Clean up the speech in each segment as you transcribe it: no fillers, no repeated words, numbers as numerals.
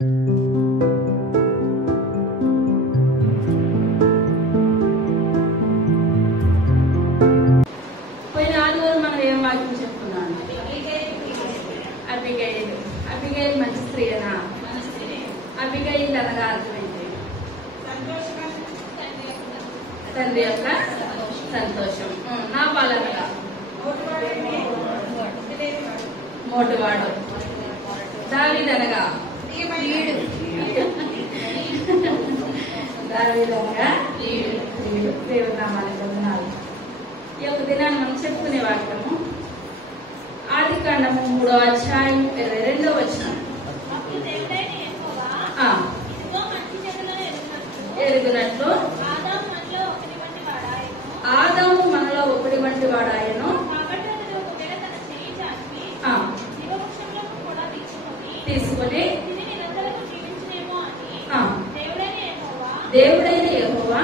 పోయిన ఆదివారం మనం ఏం వాక్యం చెప్పుకున్నాం? అబిగైల్. అబిగైల్ మంచి స్త్రీనా? అబిగైల్ అనగా అర్థం ఏంటి? తండ్రి యొక్క సంతోషం. నా పాలనగా మోటువాడు. దావీదు అనగా దావీదు అనగా దేవుని నామానికి వందనాలు. ఈ యొక్క దినాన్ని మనం చెప్పుకునే వాక్యము ఆదికాండము 3వ అధ్యాయం 22వ వచనం. ఎరుగునట్లు ఆదాము మనలో ఒకటి వంటి వాడాయను, తీసుకుని దేవుడైన యెహోవా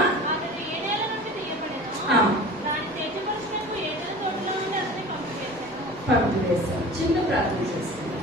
పంపివేశాం. చిన్న ప్రార్థన చేస్తున్నాం.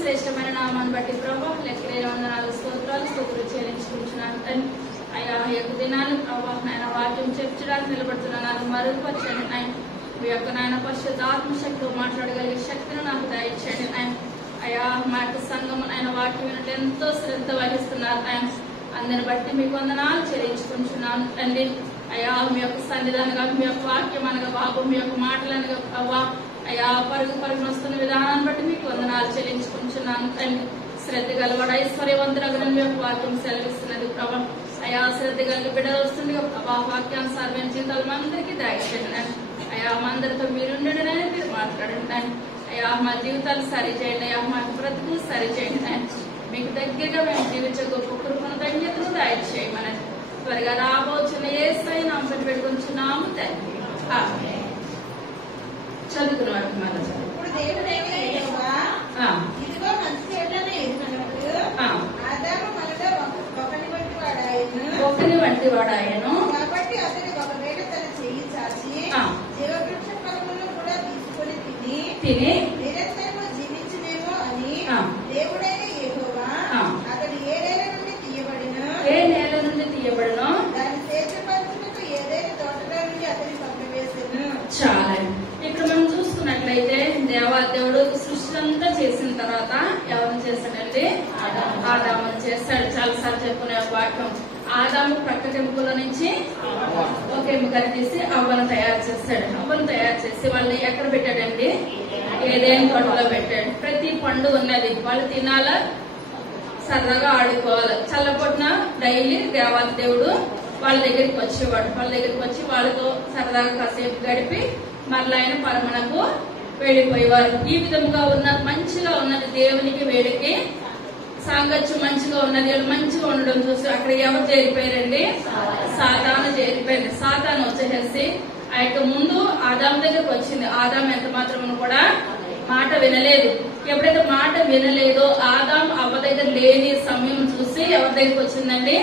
శ్రేష్టమైన నామాన్ని బట్టి ప్రభావ లెక్కలేని వందనాలు స్తోత్రాలు చెల్లించుకుంటున్నాను. అయ్యా ఈ యొక్క దినాన్ని ప్రభావ నాయన వాక్యం చెప్పడానికి నిలబడుతున్నాను. మరుగుపరచండి ఆయన. మీ యొక్క నాయన పరిశుద్ధ ఆత్మశక్తితో మాట్లాడగలిగే శక్తిని నాకు దయచేయండి ఆయన. అయ్యా మా యొక్క సంఘం ఆయన వాక్యం వినట్లు ఎంతో శ్రద్ధ వహిస్తున్నారు ఆయన. అందరిని బట్టి మీకు వందనాలు చెల్లించుకుంటున్నాను తండ్రి. అయ్యా మీ యొక్క సన్నిధానంగా మీ యొక్క వాక్యం అనగా బాబు మీ యొక్క మాటలు అనగా ప్రభావ అయ్యా పరుగున వస్తున్న విధానాన్ని బట్టి మీకు వందనాలు చెల్లించుకుంటున్నాను తండ్రి. శ్రద్ధ గలవాడు ఐశ్వర్యవంతుడగలని మీ యొక్క వాక్యం సెలవిస్తున్నది ప్రభావ. అయ్యా శ్రద్ధ కలిగి బిడ్డలు వస్తుంది ప్రభావ వాక్యానుసారమైన జీవితాలు అందరికీ దయచేయండి. అయ్యా మా అందరితో మీరుండడని మీరు మాట్లాడండి. అయ్యా మా జీవితాలు సరిచేయండి. అయ్యా మా బ్రతుకులు సరిచేయండి. మీకు దగ్గరగా మేము జీవించే గొప్ప కృపను ధన్యతను దయచేయమని త్వరగా రాబోచున్న యేసయ్య నామమున పెట్టుకుంటున్నాము తండ్రి. ఆమేన్. చదువుకున్న వాటికి మన ఒకని వంటి వాడాయను కాబట్టి అతని ఒకవేళ తన చెయ్యి చాచి జీవవృక్ష ఫలములను కూడా తీసుకొని తిని నిరంతరము జీవించునేమో అని దేవుడైన యెహోవా అతడు ఏ నేల నుండి తీయబడినో దాన్ని సేద్యపరచుటకు ఏదైనా తోటలో నుండి అతని పంపివేసెను. చాలా ఇక్కడ మనం చూసుకున్నట్లయితే దేవాదేవుడు సృష్టి అంతా చేసిన తర్వాత ఎవరిని చేశాడంటే ఆదామును చేస్తాడు. చాలాసార్లు చెప్పుకునే వాక్యం. ఆదాము ప్రక్క టెంపుల నుంచి ఒక ఎముకని తీసి అవ్వను తయారు చేస్తాడు. అవ్వను తయారు చేసి వాళ్ళని ఎక్కడ పెట్టాడండి? ఏదైనా తోటలో పెట్టాడు. ప్రతి పండు ఉన్నది, వాళ్ళు తినాలా, సరదాగా ఆడుకోవాలి. చల్లపొట్టిన డైలీ దేవాదేవుడు వాళ్ళ దగ్గరికి వచ్చేవాడు. వాళ్ళ దగ్గరికి వచ్చి వాళ్ళతో సరదాగా కాసేపు గడిపి మరలా ఆయన పరమనకు వెళ్ళిపోయేవారు. ఈ విధంగా ఉన్న మంచిగా ఉన్నది దేవునికి వేడికి సాంగత్యం మంచిగా ఉన్నది. మంచిగా ఉండడం చూసి అక్కడ ఎవరు చేరిపోయారండి? సాతాను చేరిపోయింది. సాతాను వచ్చేసి ఆ యొక్క ముందు ఆదాము దగ్గరకు వచ్చింది. ఆదాము ఎంత మాత్రం కూడా మాట వినలేదు. ఎప్పుడైతే మాట వినలేదో ఆదాము అవ్వ దగ్గర లేని సమయం చూసి ఎవరి దగ్గరికి వచ్చిందండి?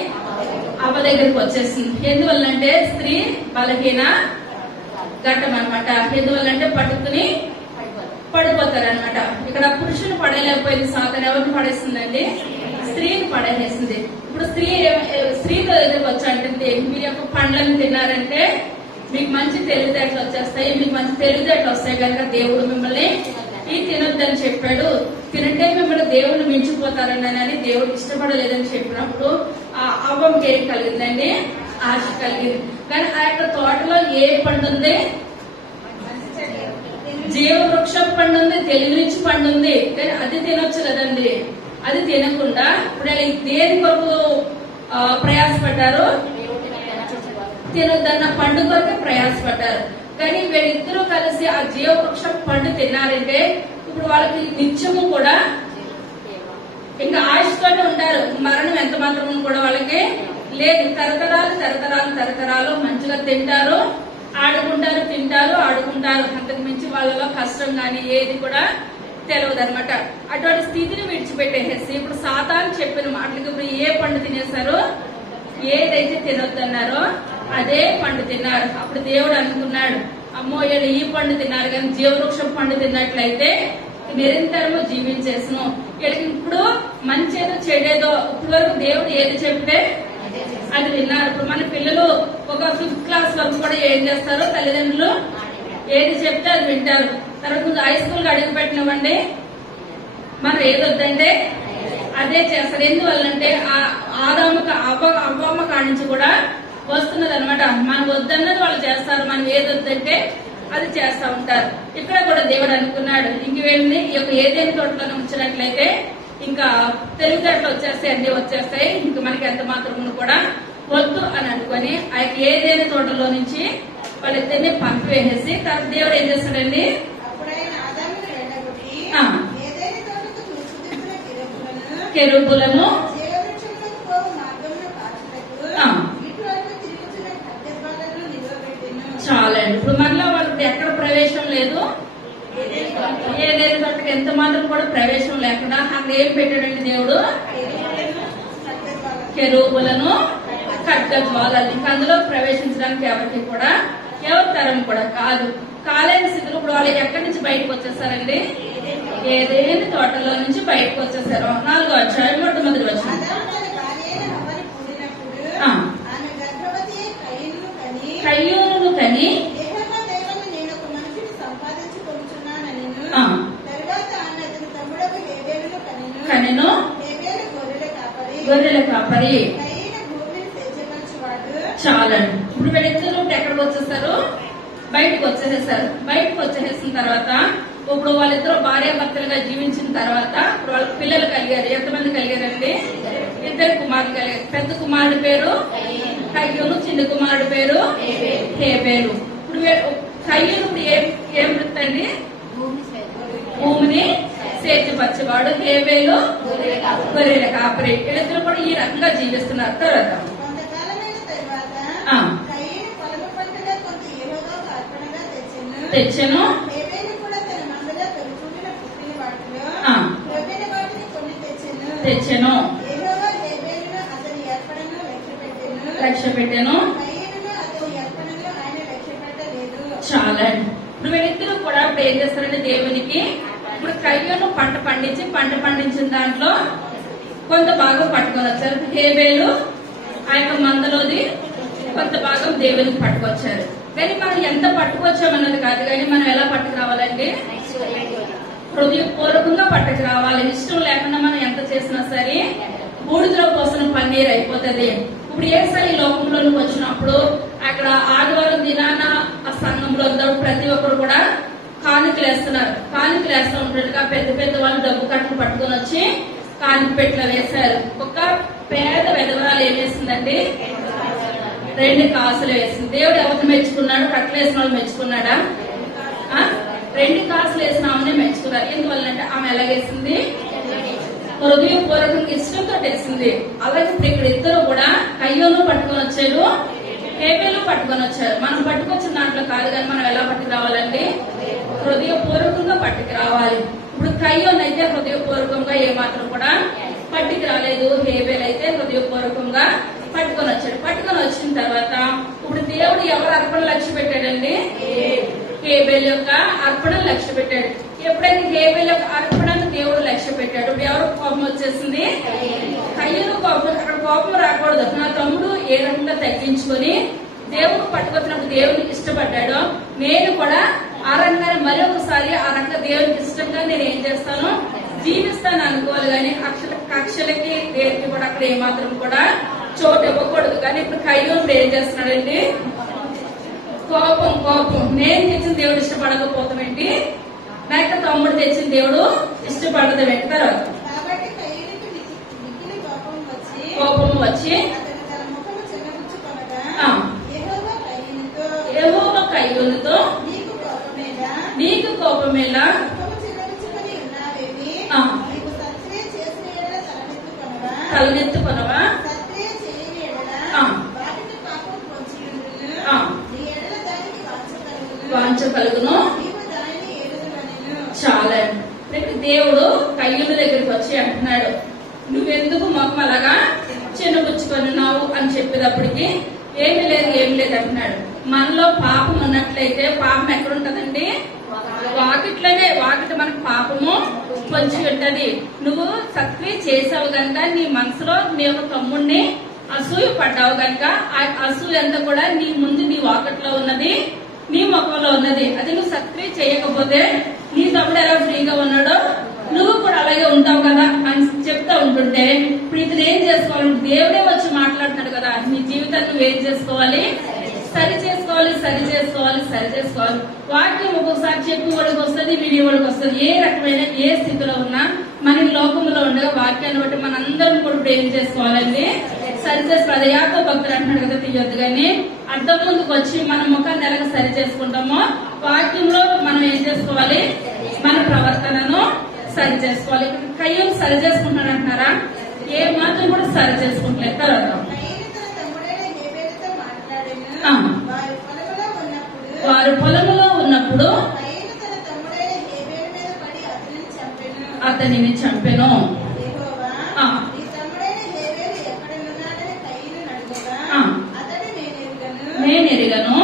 అవ్వ దగ్గరికి వచ్చేసింది. ఎందువల్లంటే స్త్రీ బలహీన ఘట్టం అనమాట. ఎందువల్లంటే పట్టుకుని పడిపోతారు అనమాట. ఇక్కడ పురుషుని పడేయలేకపోయింది, సాతాను ఎవరిని పడేస్తుందండి? స్త్రీని పడేసేసింది. ఇప్పుడు స్త్రీతో ఎదురు వచ్చాంటే మీరు యొక్క పండ్లను తిన్నారంటే మీకు మంచి తెలివితేటలు వచ్చేస్తాయి, మీకు మంచి తెలివితేటలు వస్తాయి కనుక దేవుడు మిమ్మల్ని ఈ తినొద్దని చెప్పాడు. తినంటే మిమ్మల్ని దేవుడిని మించిపోతారని అని దేవుడు ఇష్టపడలేదని చెప్పినప్పుడు ఆ అవ్వకి ఏం కలిగిందండి? ఆశ కలిగింది. కానీ ఆ యొక్క తోటలో ఏ పండు ఉంది? జీవవృక్షం పండు ఉంది, తెలివినిచ్చి పండు ఉంది. కానీ అది తినొచ్చు కదండి. అది తినకుండా ఇప్పుడు దేని కొరకు ప్రయాసపడ్డారు? తినొద్దన్న పండు కొరకే ప్రయాసపడ్డారు. కానీ వీళ్ళిద్దరూ కలిసి ఆ జీవవృక్షం పండు తిన్నారంటే ఇప్పుడు వాళ్ళకి నిత్యము కూడా ఇంకా ఆయుష్తోనే ఉంటారు. మరణం ఎంత మాత్రం కూడా వాళ్ళకి లేదు. తరతరాలు తరతరాలు తరతరాలు మంచిగా తింటారు, ఆడుకుంటారు, తింటారు, ఆడుకుంటారు. అంతకు మించి వాళ్ళలో కష్టం గాని ఏది కూడా తెలియదు అనమాట. అటువంటి స్థితిని విడిచిపెట్టేసేసి ఇప్పుడు సాతాను చెప్పిన మాటలకి ఇప్పుడు ఏ పండు తినేశారు? ఏదైతే తినొద్దన్నారో అదే పండు తిన్నారు. అప్పుడు దేవుడు అనుకున్నాడు, అమ్మో వీళ్ళు ఈ పండు తిన్నారు కానీ జీవవృక్షం పండు తిన్నట్లయితే నిరంతరము జీవించేసను. వీళ్ళకి ఇప్పుడు మంచేదో చెడేదో ఇప్పుడు వరకు దేవుడు ఏది చెప్తే అది విన్నారు. ఇప్పుడు మన పిల్లలు ఒక 5th క్లాస్ వరకు కూడా ఏం చేస్తారో తల్లిదండ్రులు ఏది చెప్తే అది వింటారు. తర్వాత ముందు హై స్కూల్ అడుగు పెట్టినవ్వండి, మనం ఏదొద్దంటే అదే చేస్తారు. ఎందువల్లంటే ఆదాముకు అవ్వమ్మ కాడి నుంచి కూడా వస్తున్నది అనమాట. మనం వద్దన్నది వాళ్ళు చేస్తారు, మనం ఏదొద్దంటే అది చేస్తా ఉంటారు. ఇక్కడ కూడా దేవుడు అనుకున్నాడు ఇంకేంటి ఈ యొక్క ఏదేని తోటలో ఉంచినట్లయితే ఇంకా తెలివితేటలు వచ్చేస్తాయి, అన్ని వచ్చేస్తాయి, ఇంక మనకి ఎంత మాత్రం కూడా వద్దు అని అనుకుని ఆ యొక్క ఏదేని తోటలో నుంచి వాళ్ళిద్దరిని పంపివేసేసి తర్వాత దేవుడు ఏం చేస్తాడండి? కెరూబులను చాలండి. ఇప్పుడు మనలో వాళ్ళకి ఎక్కడ ప్రవేశం లేదు, ఏదైనా తోటకి ఎంత మాత్రం కూడా ప్రవేశం లేకుండా అక్కడ ఏం పెట్టాడండి దేవుడు? కెరూబులను, ఖడ్గజ్వాలలు. ఇంకా అందులో ప్రవేశించడానికి ఎవరికి కూడా ఎవరి తరం కూడా కాదు. కాలేని స్థితిలో ఇప్పుడు వాళ్ళు ఎక్కడి నుంచి బయటకు వచ్చేసారండి? ఏదేని తోటలో నుంచి బయటకు వచ్చేసారు. 4వ అధ్యాయం మొట్టమొదటి వచనం. కయ్యూను కని కనెను గొర్రెల కాపరి. చాలండి. ఇప్పుడు వీళ్ళిద్దరు ఎక్కడికి వచ్చేస్తారు? బయటకు వచ్చేసేసారు. బయటకు వచ్చేసిన తర్వాత ఇప్పుడు వాళ్ళిద్దరు భార్యాభర్తలుగా జీవించిన తర్వాత ఇప్పుడు వాళ్ళకి పిల్లలు కలిగారు. ఎంతమంది కలిగారండి? 2 కుమారులు కలిగారు. పెద్ద కుమారుడి పేరు కయ్యూను, చిన్న కుమారుడి పేరు హేబేలు. ఇప్పుడు కయ్యూను ఇప్పుడు ఏం వృత్తి అండి? భూమిని సేద్యపరచేవాడు. హేబేలు గొర్రెల కాపరి. వీళ్ళిద్దరు కూడా ఈ రకంగా జీవిస్తున్నారు. తర్వాత తెచ్చను తెచ్చను లక్ష్య పెట్టాను. చాలండి. ఇప్పుడు వీళ్ళిద్దరూ కూడా ఇప్పుడు ఏం చేస్తారంటే దేవునికి ఇప్పుడు కయ్యూను పంట పండించిన దాంట్లో కొంత భాగం పట్టుకొని వచ్చారు. హేబేలు ఆ యొక్క మందలోది కొంత భాగం దేవునికి పట్టుకొచ్చారు. కానీ మనం ఎంత పట్టుకొచ్చామన్నది కాదు, కానీ మనం ఎలా పట్టుకు రావాలండి? హృదయపూర్వకంగా పట్టుకు రావాలి. ఇష్టం లేకుండా మనం ఎంత చేసినా సరే బూడిదలో పోసిన పన్నీర్ అయిపోతుంది. ఇప్పుడు ఏసారి లోకంలోకి వచ్చినప్పుడు అక్కడ ఆదివారం దినాన ఆ సంఘంలో ప్రతి ఒక్కరు కూడా కానుకలు వేస్తున్నారు. కానుకలు వేస్తూ ఉంటుండగా పెద్ద పెద్ద వాళ్ళు డబ్బు కట్టలు పట్టుకొని వచ్చి కానుక పెట్లో వేశారు. ఒక పేద విధవరాలు ఏం వేసిందండి? 2 కాసులు వేసింది. దేవుడు ఎవరిని మెచ్చుకున్నాడు? కట్టలు వేసిన వాళ్ళు మెచ్చుకున్నాడా? 2 కాసులు వేసిన ఆమెనే మెచ్చుకున్నారు. ఎందువల్లంటే ఆమె ఎలాగేసింది? హృదయపూర్వకంగా ఇష్టంతో వేసింది. అలాగే ఇప్పుడు ఇక్కడ ఇద్దరు కూడా కయ్యూను పట్టుకొని వచ్చారు, హేబేలు పట్టుకొని వచ్చారు. మనం పట్టుకొచ్చిన దాంట్లో కాదు, కానీ మనం ఎలా పట్టుకు రావాలండి? హృదయపూర్వకంగా పట్టుకు రావాలి. ఇప్పుడు కయ్యూను అయితే హృదయపూర్వకంగా ఏమాత్రం కూడా పట్టుకు రాలేదు. హేబేలు అయితే హృదయపూర్వకంగా పట్టుకొని వచ్చాడు. పట్టుకొని వచ్చిన తర్వాత ఇప్పుడు దేవుడు ఎవరు అర్పణ లక్ష్య పెట్టాడండి? హేబేలు యొక్క అర్పణ లక్ష్య పెట్టాడు. ఎప్పుడైతే హేబేలు యొక్క అర్పణను దేవుడు లక్ష్య పెట్టాడు, ఇప్పుడు ఎవరు కోపం వచ్చేసింది? కయ్యూను కోపం. అక్కడ కోపం రాకూడదు. నా తమ్ముడు ఏ రకంగా తగ్గించుకొని దేవుడు పట్టుకొచ్చినప్పుడు దేవుడికి ఇష్టపడ్డాడో నేను కూడా ఆ రకంగా మరొకసారి ఆ రకంగా దేవుడికి ఇష్టంగా నేను ఏం చేస్తాను? జీవిస్తాను అనుకోవాలి. కానీ కక్షలకి దేనికి కూడా అక్కడ ఏమాత్రం కూడా చోటు ఇవ్వకూడదు. కానీ ఇప్పుడు కయ్యూను ఏం చేస్తున్నాడండి? కోపం. నేను తెచ్చిన దేవుడు ఇష్టపడకపోతామేంటి? నా యొక్క తమ్ముడు తెచ్చిన దేవుడు ఇష్టపడతామేంటి? తర్వాత కోపం వచ్చి యెహోవా కయ్యూనుతో నీకు కోపమేలా? తలనెత్తుకొనవా? వాంఛ కలుగును. చాలా దేవుడు కయ్యూను దగ్గరికి వచ్చి అంటున్నాడు, నువ్వెందుకు మొక్క అలాగా చిన్నబుచ్చుకొన్నావు అని చెప్పేటప్పటికి ఏమి లేదు అంటున్నాడు. మనలో పాపం ఉన్నట్లయితే పాపం ఎక్కడుంటదండి? వాకిట్ మనకు పాపము పొంచి ఉంటది. నువ్వు సత్క్రియ చేసావు గనక నీ మనసులో నీ యొక్క తమ్ముడిని అసూయ పడ్డావు గనక ఆ అసూయ అంతా కూడా నీ ముందు నీ వాకిట్లో ఉన్నది, నీ ముఖంలో ఉన్నది. అది నువ్వు సత్క్రియ చేయకపోతే నీ తమ్ముడు ఎలా ఫ్రీగా ఉన్నాడో నువ్వు కూడా అలాగే ఉంటావు కదా అని చెప్తా ఉంటుంటే ఇప్పుడు ఇతను ఏం చేసుకోవాలి? దేవుడే వచ్చి మాట్లాడుతున్నాడు కదా, నీ జీవితాన్ని నువ్వేం చేసుకోవాలి? సరి చేసుకోవాలి. వాక్యం ఒక్కొక్కసారి చెప్పి వాళ్ళకి వస్తుంది, విని వాళ్ళకి వస్తుంది. ఏ రకమైన ఏ స్థితిలో ఉన్నా మన లోకంలో ఉండగా వాక్యాన్ని బట్టి మనందరం కూడా ఏం చేసుకోవాలండి? సరి చేసుకోవాలి. యాకోబు భక్తుడు అంటున్నాడు కదా, తీయొద్దు కానీ అర్థం ముందుకు వచ్చి మన ముఖాన్ని ఎలాగ సరి చేసుకుంటామో వాక్యంలో మనం ఏం చేసుకోవాలి? మన ప్రవర్తనను సరి చేసుకోవాలి. కయ్యూను సరి చేసుకుంటాడు అంటున్నారా? ఏ మాత్రం కూడా సరి చేసుకుంటలేదు. తర్వాత వారు పొలంలో ఉన్నప్పుడు అతనిని చంపెను. నేను ఎరిగను.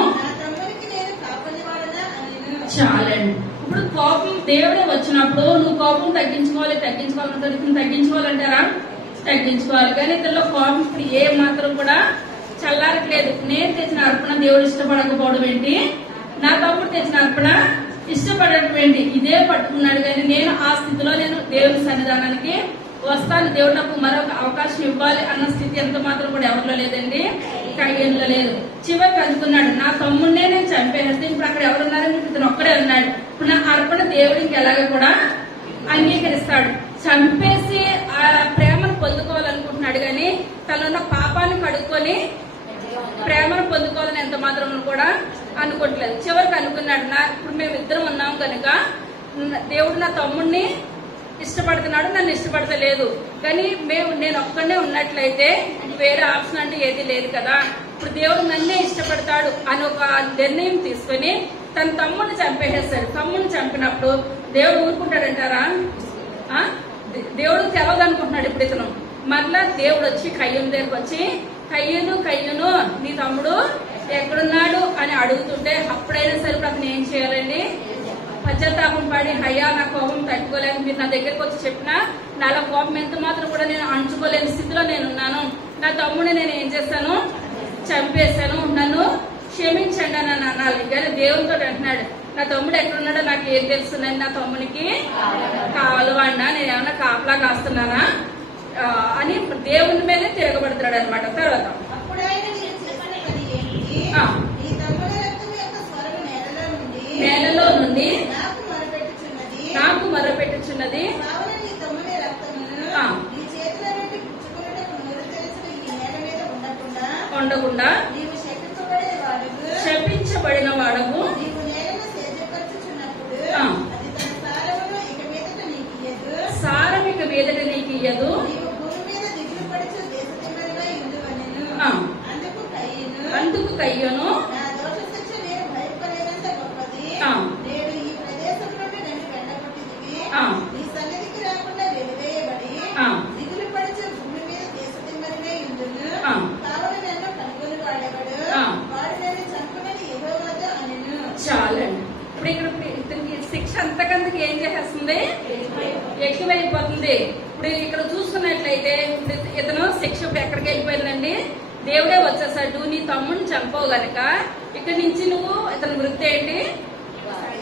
చాలండి. ఇప్పుడు కోపం దేవుడే వచ్చినప్పుడు నువ్వు కోపం తగ్గించుకోవాలంటారా? తగ్గించుకోవాలి. కానీ ఇతరులో కోపం ఇప్పుడు ఏ మాత్రం కూడా చల్లారట్లేదు. నేను తెచ్చిన అర్పణ దేవుడు ఇష్టపడకపోవడం ఏంటి? నా తమ్ముడు తెచ్చిన అర్పణ ఇష్టపడటం ఏంటి? ఇదే పట్టుకున్నాడు. కానీ నేను ఆ స్థితిలో నేను దేవుని సన్నిధానానికి వస్తాను, దేవుడు నాకు మరొక అవకాశం ఇవ్వాలి అన్న స్థితి ఎంత మాత్రం కూడా ఎవరిలో లేదండి? కయ్యూనులో లేదు. చివరికి అనుకున్నాడు, నా తమ్ముడినే నేను చంపేస్తే ఇప్పుడు అక్కడ ఎవరున్నారని ఇతను ఒక్కడే ఉన్నాడు. ఇప్పుడు నా అర్పణ దేవుడికి ఎలాగ కూడా అంగీకరిస్తాడు. చంపేసి ఆ ప్రేమను పొందుకోవాలనుకుంటున్నాడు. కానీ తనన్న పాపాన్ని కడుక్కొని ప్రేమను పొందుకోవాలని ఎంత మాత్రం కూడా అనుకోవట్లేదు. చివరికి అనుకున్నాడు, ఇప్పుడు మేము ఇద్దరం ఉన్నాం కనుక దేవుడు నా తమ్ముడిని ఇష్టపడుతున్నాడు, నన్ను ఇష్టపడతలేదు. కానీ నేను ఒక్కడే ఉన్నట్లయితే వేరే ఆప్షన్ అంటే ఏది లేదు కదా. ఇప్పుడు దేవుడు నన్నే ఇష్టపడతాడు అని ఒక నిర్ణయం తీసుకుని తన తమ్ముడిని చంపేసేస్తాడు. తమ్ముడిని చంపినప్పుడు దేవుడు ఊరుకుంటాడంటారా? దేవుడు తెలవదనుకుంటున్నాడు. ఇప్పుడు ఇతను మరలా దేవుడు వచ్చి కయ్యూను దగ్గరకు వచ్చి, కయ్యూను నీ తమ్ముడు ఎక్కడున్నాడు అని అడుగుతుంటే అప్పుడైనా సరే అతను ఏం చేయాలండి? పశ్చాత్తాపం పడి, అయ్యా నా కోపం తట్టుకోలేక మీరు నా దగ్గరకు వచ్చి చెప్పినా నాలో కోపం ఎంత మాత్రం కూడా నేను అణుచుకోలేని స్థితిలో నేనున్నాను. నా తమ్ముడిని నేను ఏం చేస్తాను? చంపేశాను, నన్ను క్షమించండి అని అనాలి. కానీ దేవునితో అంటున్నాడు, నా తమ్ముడు ఎక్కడున్నాడో నాకు ఏం తెలుస్తుందని నా తమ్మునికి కావాలవాడినా నేను ఏమన్నా కాపలా కాస్తున్నానా అని దేవుని మీదే తిరగబడతాడు అనమాట. తర్వాత నేలలో నుండి నాకు మొరపెట్టుచున్నది ఉండకుండా శపించబడిన వాడకు సారం ఇక మీదట నీకు ఇయ్యదు. అందుకు కయ్యూను అంతకంతకి ఏం చేసేస్తుంది, ఎక్కువైపోతుంది. ఇప్పుడు ఇక్కడ చూసుకున్నట్లయితే ఇతను శిక్ష ఇప్పుడు ఎక్కడికి వెళ్ళిపోయిందండి, దేవుడే వచ్చేసాడు. నీ తమ్ముడిని చంపవు గనక ఇక్కడి నుంచి నువ్వు ఇతని వృత్తి ఏంటి,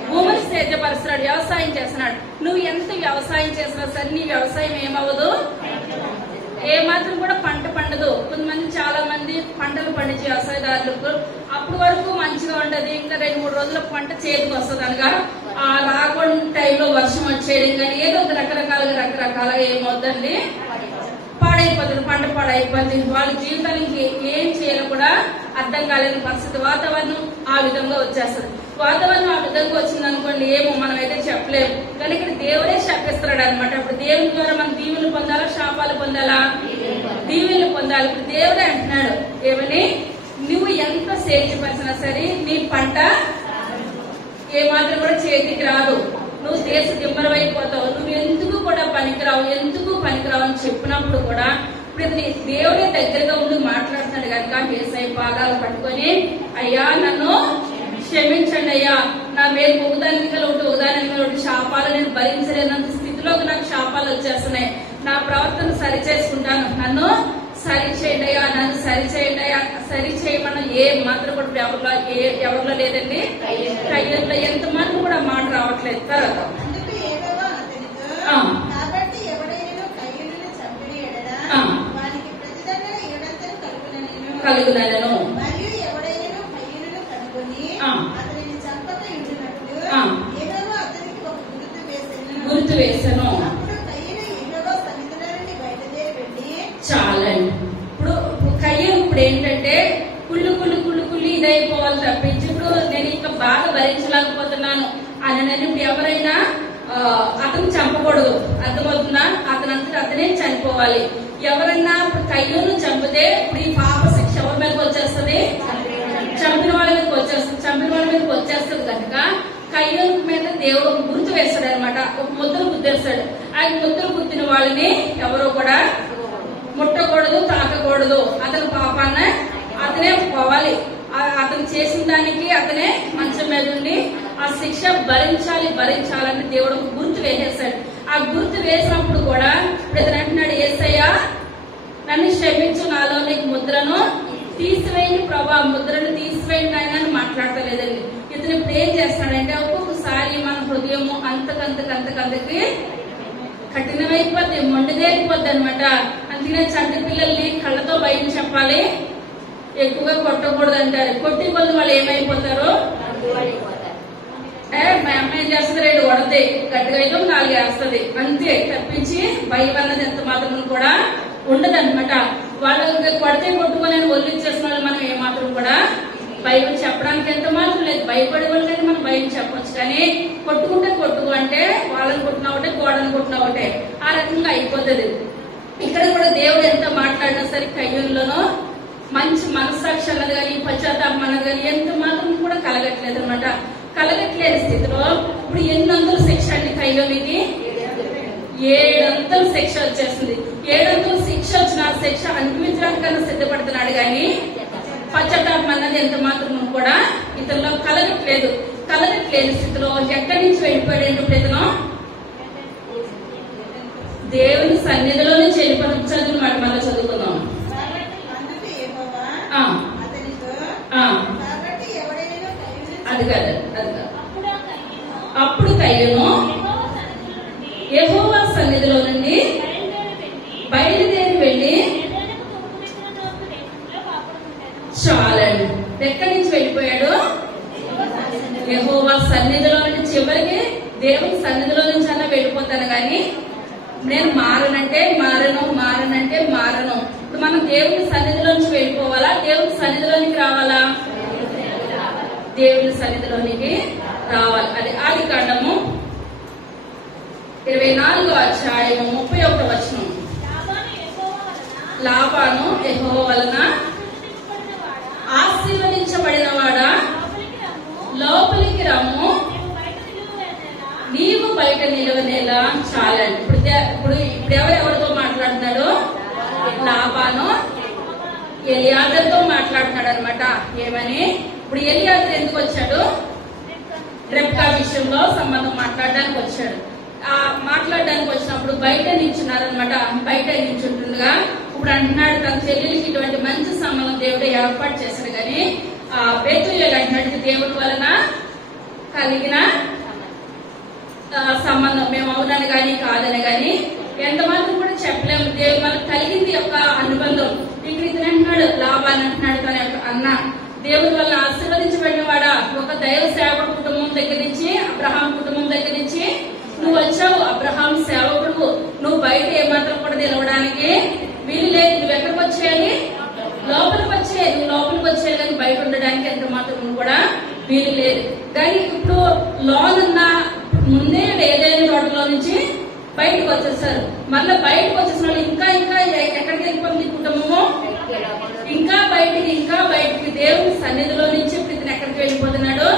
భూమిని సేద్యపరుస్తున్నాడు, వ్యవసాయం చేస్తున్నాడు. నువ్వు ఎంత వ్యవసాయం చేసినా సరే నీ వ్యవసాయం ఏమవ్వదు, ఏమాత్రం కూడా పంట పండదు. కొంతమంది చాలా మంది పంటలు పండించే వ్యవసాయదారులకు అప్పటి వరకు మంచిగా ఉండదు, ఇంకా 2-3 రోజుల పంట చేతికి వస్తుంది అనగా ఆ రాకుండా టైంలో వర్షం వచ్చేయడం కానీ ఏదో రకరకాలుగా ఏమవుతుందండి, పాడైపోతుంది, పంట పాడైపోతుంది. వాళ్ళ జీవితానికి ఏం చేయాలో కూడా అర్థం కాలేని పరిస్థితి. వాతావరణం ఆ విధంగా వచ్చేస్తుంది. వాతావరణం ఆ విధంగా వచ్చింది అనుకోండి, ఏమో మనం అయితే చెప్పలేము. కానీ ఇక్కడ దేవుడే శపిస్తున్నాడు అనమాట. ఇప్పుడు దేవుని ద్వారా మనం దీవెనలు పొందాలా, శాపాలు పొందాలా? దీవెనలు పొందాలి. ఇప్పుడు దేవుడే అంటున్నాడు ఏమని, నువ్వు ఎంత సేద్యపరిచినా సరే నీ పంట ఏమాత్రం కూడా చేతికి రాదు, నువ్వు దేశ దిమ్మరమైపోతావు, నువ్వు ఎందుకు కూడా పనికిరావు అని చెప్పినప్పుడు కూడా ఇప్పుడు దేవుడే దగ్గరగా ఉండి మాట్లాడుతున్నాడు కనుక యేసయ్య పాదాలు పట్టుకొని, అయ్యా నన్ను క్షమించండి అయ్యా, నా మీద ఒకదాని ఒకటి శాపాలు నేను భరించలేనంత స్థితిలోకి నాకు శాపాలు వచ్చేస్తున్నాయి, నా ప్రవర్తన సరి చేసుకుంటాను, నన్ను సరిచేయండి అయ్యా, నన్ను సరిచేయండి అయ్యా. సరిచేయమన్న ఏ మాత్రం కూడా ఎవరిలో లేదండి, కయ్యంలో ఎంత మాత్రం కూడా మాట రావట్లేదు. తర్వాత కలుగునను గుర్తు వేసాను. చాలండి. ఇప్పుడు కయ్యం ఇప్పుడు ఏంటంటే కుళ్ళు ఇదైపోవాలి తప్పించి ఇప్పుడు నేను ఇంకా బాగా భరించలేకపోతున్నాను అని ఇప్పుడు ఎవరైనా అతను చంపకూడదు, అర్థమవుతుందా? అతనంతటి అతనే చనిపోవాలి. ఎవరైనా ఇప్పుడు కయ్యూను చంపితే ఇప్పుడు ఈ పాప శిక్ష ఎవరి మీదకి వచ్చేస్తుంది, చంపిన వాళ్ళ మీదకి వచ్చేస్తుంది కనుక కయ్యూను మీద దేవుడు ఒక గుర్తు వేస్తాడు అనమాట, ఒక ముద్రను గుర్తేస్తాడు. ఆ ముద్రను గుర్తిన వాళ్ళని ఎవరో కూడా ముట్టకూడదు, తాకకూడదు. అతని పాపాన్న అతనే పోవాలి, అతను చేసిన దానికి అతనే మంచం మీద ఉండి ఆ శిక్ష భరించాలని దేవుడు ఒక గుర్తు వేసేస్తాడు. ఆ గుర్తు వేసినప్పుడు కూడా ఇప్పుడు ఇతను అంటున్నాడు, యేసయ్యా నన్ను క్షమించు, నాలో నీకు ముద్రను తీసివేయండి ప్రభా, ముద్రను తీసివేయండి అని మాట్లాడతలేదండి. ఇతను ఇప్పుడు ఏం చేస్తాడంటే ఒక్కొక్కసారి మన హృదయము అంతకంతకి కఠినమైపోద్ది, మొండిదేరిపోద్ది అనమాట. అందుకనే చంటి పిల్లల్ని కళ్ళతో బయట చెప్పాలి, ఎక్కువగా కొట్టకూడదు అంటారు. కొట్టి కొద్ది వాళ్ళు ఏమైపోతారు, మా అమ్మ ఏం చేస్తుంది, 2 కొడతాయి, గట్టిగా అయితే 4 వేస్తుంది అంతే తప్పించి భయం అన్నది ఎంత మాత్రం కూడా ఉండదన్నమాట. వాళ్ళు కొడితే కొట్టుకొని ఒళ్ళిచ్చేసిన వాళ్ళు మనం ఏమాత్రం కూడా భయం చెప్పడానికి ఎంత మాత్రం లేదు. భయపడే వాళ్ళకైతే మనం భయం చెప్పొచ్చు, కానీ కొట్టుకుంటే కొట్టుకు అంటే వాళ్ళని కొట్టినా ఒకటే, గోడని కొట్టినా ఒకటే, ఆ రకంగా అయిపోతుంది. ఇక్కడ కూడా దేవుడు ఎంత మాట్లాడినా సరే కయ్యూన్లోనూ మంచి మనస్సాక్షి అన్నది కానీ పశ్చాత్తాపం అన్నది కానీ ఎంత మాత్రం కూడా కలగట్లేదు అనమాట. కలగట్లేని స్థితిలో ఇప్పుడు 800 శిక్ష అండి కయ్యూనికి, 700 శిక్ష వచ్చేస్తుంది. 700 శిక్ష వచ్చిన శిక్ష అనుభవించడానికన్నా సిద్ధపడుతున్నాడు కానీ పశ్చాత్తాపం అన్నది ఎంత మాత్రం కూడా ఇతనిలో కలగట్లేదు. కలగట్లేని స్థితిలో ఎక్కడి నుంచి వెళ్ళిపోయాడు ఇప్పుడు ఇతను, దేవుని సన్నిధిలో నుంచి వెళ్ళిపోయి చదువు మాట మళ్ళీ చదువుకుందాం. అది కాదు. అప్పుడు కయ్యూను యెహోవా సన్నిధిలో నుండి బయలుదేరి వెళ్లి, చాలండి ఎక్కడి నుంచి వెళ్ళిపోయాడు, యెహోవా సన్నిధిలో నుండి. చివరికి దేవుని సన్నిధిలో నుంచి అన్నా వెళ్ళిపోతాను కానీ నేను మారనంటే మారను. ఇప్పుడు మనం దేవుని సన్నిధిలోంచి వెళ్ళిపోవాలా, దేవుని సన్నిధిలోనికి రావాలా? దేవుని సన్నిధిలోనికి రావాలి. అది ఆదికాండము 24వ అధ్యాయము 31వ వచనం. లాబాను యెహోవా వలన ఆశీర్వదించబడిన వాడా, లోపలికి రమ్ము, నీవు బయట నిలవనేలా. చాలండి. ఇప్పుడు ఎవరెవరితో మాట్లాడుతున్నాడు, లాబాను ఎలియాజరుతో మాట్లాడుతున్నాడు అనమాట. ఏమని, ఇప్పుడు ఎలియాజరు ఎందుకు వచ్చాడు, రెబ్కా విషయంలో సంబంధం మాట్లాడడానికి వచ్చాడు. మాట్లాడడానికి వచ్చినప్పుడు బయట నిల్చున్నారనమాట. బయట నిల్చుంటుండగా ఇప్పుడు అంటున్నాడు తన చెల్లెలికి ఇటువంటి మంచి సంబంధం దేవుడు ఏర్పాటు చేశాడు. కానీ బెతుయేలు అంటున్నాడు దేవుడి వలన కలిగిన సంబంధం మేము అవునని గాని కాదని గాని ఎంతమాత్రం కూడా చెప్పలేము. దేవుడు మనకు కలిగింది యొక్క అనుబంధం. ఇక్కడ ఇతను అంటున్నాడు లాభాన్ని అంటున్నాడు తన యొక్క అన్న దేవుడి వల్ల ఆశీర్వదించబడిన వాడా, ఒక దైవ సేవకుడు కుటుంబం దగ్గర నుంచి అబ్రహాం కుటుంబం దగ్గర నుంచి నువ్వు వచ్చావు. అబ్రహాం సేవకుడు, నువ్వు బయట ఏమాత్రం కూడా నిలవడానికి వీలు లేదు. నువ్వు ఎక్కడికి వచ్చేయాలి? లోపలికి వచ్చేయాలి. నువ్వు లోపలికి వచ్చేయాలి కానీ బయట ఉండడానికి ఎంత మాత్రం కూడా వీలు లేదు. కానీ ఇప్పుడు లోనున్న ముందే ఏదైనా రోడ్లో నుంచి బయటకు వచ్చేస్తారు. మళ్ళీ బయటకు వచ్చేసిన వాళ్ళు ఇంకా ఇంకా ఎక్కడికి వెళ్ళిపోయింది కుటుంబము? ఇంకా బయటికి దేవుని సన్నిధిలో నుంచి ఇతను ఎక్కడికి వెళ్ళిపోతున్నాడు?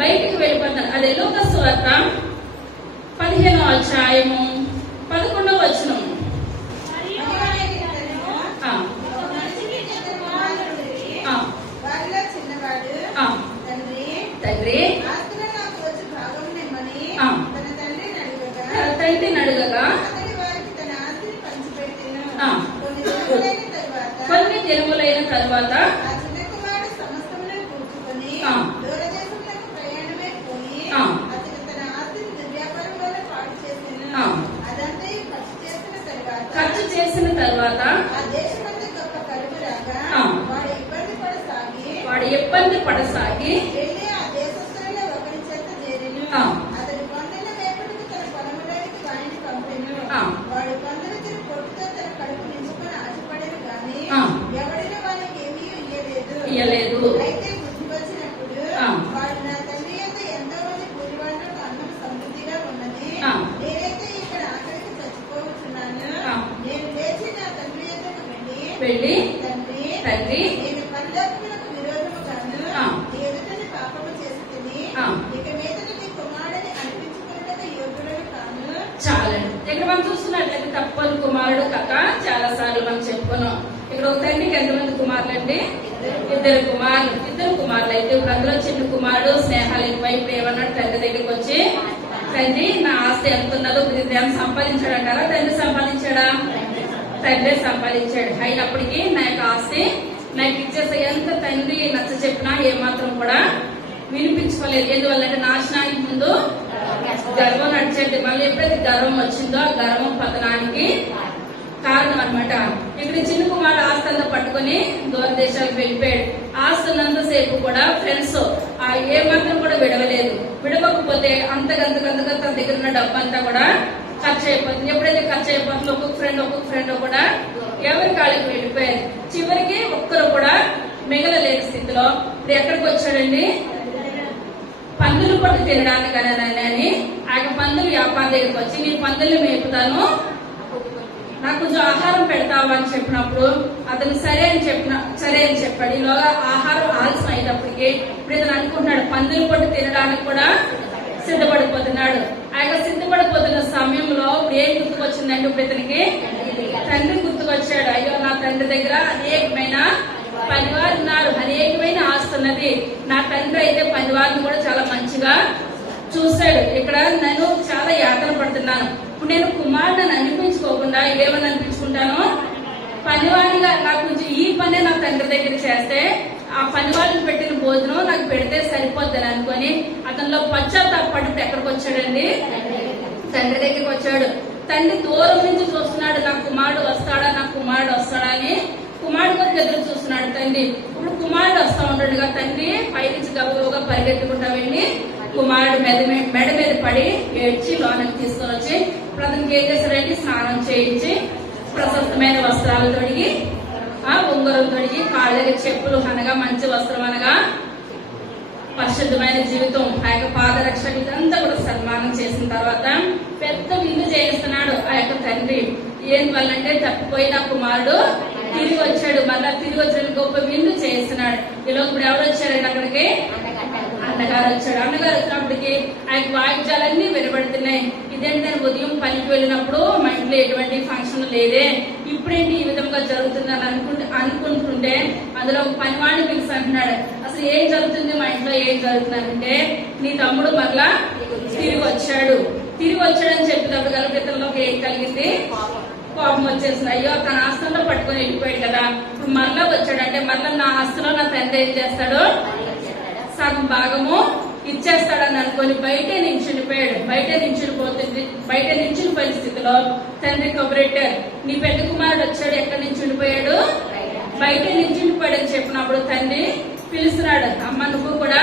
బయటికి వెళ్ళిపోతున్నాడు. అది లూకా సువార్త 15వ అధ్యాయము 11వ వచనం. తండ్రి తండ్రిని అడగగా కొన్ని దినములైన తరువాత ఖర్చు చేసిన తర్వాత వాడు ఇబ్బంది పడసాగి ఇయ్యలేదు. వెళ్ళి తండ్రి చాలండి. ఇక్కడ మనం చూస్తున్నట్లయితే తప్పని కుమారుడు కథ చాలా సార్లు మనం చెప్పుకున్నాం. ఇక్కడ ఒక తండ్రికి ఎంతమంది కుమారులు అండి? ఇద్దరు కుమారులు అయితే ఇప్పుడు అందులో చిన్న కుమారుడు స్నేహాలు ఎక్కువైపు ఏమన్నాడు తండ్రి దగ్గరికి వచ్చి, తండ్రి నా ఆస్తి ఎంత ఉన్నదో సంపాదించాడు అంటారా? తండ్రి సంపాదించాడా? తండ్రి సంపాదించాడు. అయినప్పటికీ నా యొక్క ఆస్తి నాకు ఇచ్చేస్తే ఎంత తండ్రి నచ్చ చెప్పినా ఏమాత్రం కూడా వినిపించుకోలేదు. ఎందువల్లంటే నాశనానికి ముందు గర్వం నడిచేది. మళ్ళీ ఎప్పుడైతే గర్వం వచ్చిందో ఆ గర్వం పతనానికి కారణం అనమాట. ఇక్కడ చిన్న కుమారుడు ఆస్తి అంతా పట్టుకుని దూర దేశాలకు వెళ్ళిపోయాడు. ఆస్తి ఉన్నంతసేపు కూడా ఫ్రెండ్స్ ఏమాత్రం కూడా విడవలేదు. విడవకపోతే అంతకంతకంతగా తన దగ్గర ఉన్న డబ్బు అంతా కూడా ఖర్చు అయిపోతుంది. ఎప్పుడైతే ఖర్చు అయిపోతుందో ఒక్కొక్క ఫ్రెండ్ కూడా ఎవరి కాళ్ళకి వెళ్ళిపోయారు. చివరికి ఒక్కరు కూడా మిగలలేని స్థితిలో ఇప్పుడు ఎక్కడికి వచ్చాడండి? పందులు పట్టు తినడానికి అని ఆయన పందులు వ్యాపారం దగ్గరికి వచ్చి నేను పందుల్ని మేపుతాను, నాకు కొంచెం ఆహారం పెడతావా అని చెప్పినప్పుడు అతను సరే అని చెప్పాడు. ఈలోగా ఆహారం ఆలస్యం అయినప్పటికీ ఇప్పుడు ఇతను అనుకుంటున్నాడు పందులు పట్టు తినడానికి కూడా సిద్ధపడిపోతున్నాడు. ఆయన సిద్ధపడిపోతున్న సమయంలో ఏం గుర్తుకొచ్చిందండి? ఇప్పుడు ఇతనికి తండ్రి గుర్తుకొచ్చాడు. అయ్యో నా తండ్రి దగ్గర అనేకమైన పనివారు ఉన్నారు, అనేకమైన ఆస్తి ఉన్నది. నా తండ్రి అయితే పనివారిని కూడా చాలా మంచిగా చూశాడు. ఇక్కడ నేను చాలా యాతన పడుతున్నాను. ఇప్పుడు నేను కుమారుని అనిపించుకోకుండా ఏమని అనిపించుకుంటాను? పనివాడిగా నాకు ఈ పనే నా తండ్రి దగ్గర చేస్తే ఆ పనివాడిని పెట్టిన భోజనం నాకు పెడితే సరిపోద్దని అనుకొని అతనిలో పశ్చాత్తాపడి ఎక్కడికి వచ్చాడండి? తండ్రి దగ్గరికి వచ్చాడు. తండ్రి దూరం నుంచి చూస్తున్నాడు, నా కుమారుడు వస్తాడా అని కుమారుడు గారికి ఎదురు చూస్తున్నాడు తండ్రి. ఇప్పుడు కుమారుడు వస్తా ఉంటాడుగా తండ్రి పైనుంచి గబగబగా పరిగెత్తుకుంటా వెళ్ళి కుమారుడు మెడ మీద పడి ఏడ్చి లోనకి తీసుకొని వచ్చి ఇప్పుడు అతనికి ఏం చేశాడండి? స్నానం చేయించి ప్రశస్తమైన వస్త్రాలు తొడిగి ఉంగరం తొడిగి కాళ్ళకి చెప్పులు అనగా మంచి వస్త్రం అనగా పరిశుద్ధమైన జీవితం ఆ యొక్క పాదరక్ష ఇదంతా కూడా సన్మానం చేసిన తర్వాత పెద్ద విందు చేయిస్తున్నాడు ఆ యొక్క తండ్రి. ఏం వల్లంటే తప్పిపోయిన కుమారుడు తిరిగి వచ్చాడు. మళ్ళా తిరిగి వచ్చిన గొప్ప విందు చేస్తున్నాడు. ఇలా ఇప్పుడు ఎవరు వచ్చారండి అక్కడికి? అన్నగారు వచ్చాడు. అన్నగారు వచ్చినప్పటికి ఆయన వాయిద్యాలన్నీ వినబడుతున్నాయి. ఇదేంటి నేను ఉదయం పనికి వెళ్ళినప్పుడు మా ఇంట్లో ఎటువంటి ఫంక్షన్ లేదే, ఇప్పుడేంటి ఈ విధంగా జరుగుతుందని అనుకుంటుంటే అందులో ఒక పనివాడిని పిలిచి అంటున్నాడు, అసలు ఏం జరుగుతుంది మా ఇంట్లో, ఏం జరుగుతుందంటే నీ తమ్ముడు మరలా తిరిగి వచ్చాడని చెప్పినప్పుడు గలపితల్లోకి ఏం కలిగింది, కోపం వచ్చేసింది. అయ్యో తన ఆస్తంలో పట్టుకొని వెళ్ళిపోయాడు కదా, ఇప్పుడు మరలా వచ్చాడంటే మరలా నా ఆస్తిలో నా తండ్రి ఏం చేస్తాడు, సగం భాగము ఇచ్చేస్తాడని అనుకుని బయటే నించుండిపోయాడు. బయట నించుని స్థితిలో తండ్రి కబురెట్టారు, నీ పెద్ద కుమారుడు వచ్చాడు, ఎక్కడి నుంచి ఉండిపోయాడు, బయట నించుండిపోయాడు అని చెప్పినప్పుడు తండ్రి పిలుస్తున్నాడు, అమ్మ నువ్వు కూడా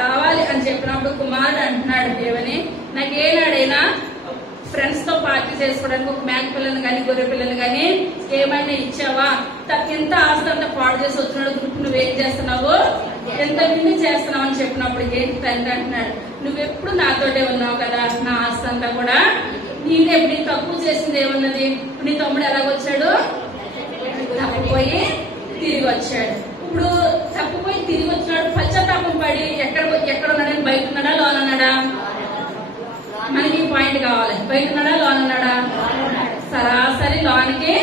రావాలి అని చెప్పినప్పుడు కుమారుడు అంటున్నాడు, ఏమని, నాకు ఏనాడైనా ఫ్రెండ్స్ తో పార్టీ చేసుకోవడానికి ఒక మేక పిల్లని కానీ గొర్రె పిల్లని కానీ ఏమైనా ఇచ్చావా, ఎంత ఆస్తి అంతా పాడు చేసి వచ్చినాడు, గ్రూప్ నువ్వేం చేస్తున్నావు, ఎంత విని చేస్తున్నావు అని చెప్పినప్పుడు ఏంటి తండ్రి అంటున్నాడు, నువ్వెప్పుడు నాతోటే ఉన్నావు కదా, నా ఆస్తి అంతా కూడా నీ తప్పు చేసింది ఏమన్నది, నీ తమ్ముడు ఎలాగొచ్చాడు, తప్పిపోయి తిరిగి వచ్చాడు. ఇప్పుడు తప్పిపోయి తిరిగి వచ్చినాడు, పశ్చాత్తాపం పడి ఎక్కడ ఉన్నాడని, బయట ఉన్నాడా లోన్ ఉన్నాడా, మనకి పాయింట్ కావాలి, బయట ఉన్నాడా లోన్ ఉన్నాడా, సరాసరి లోనికి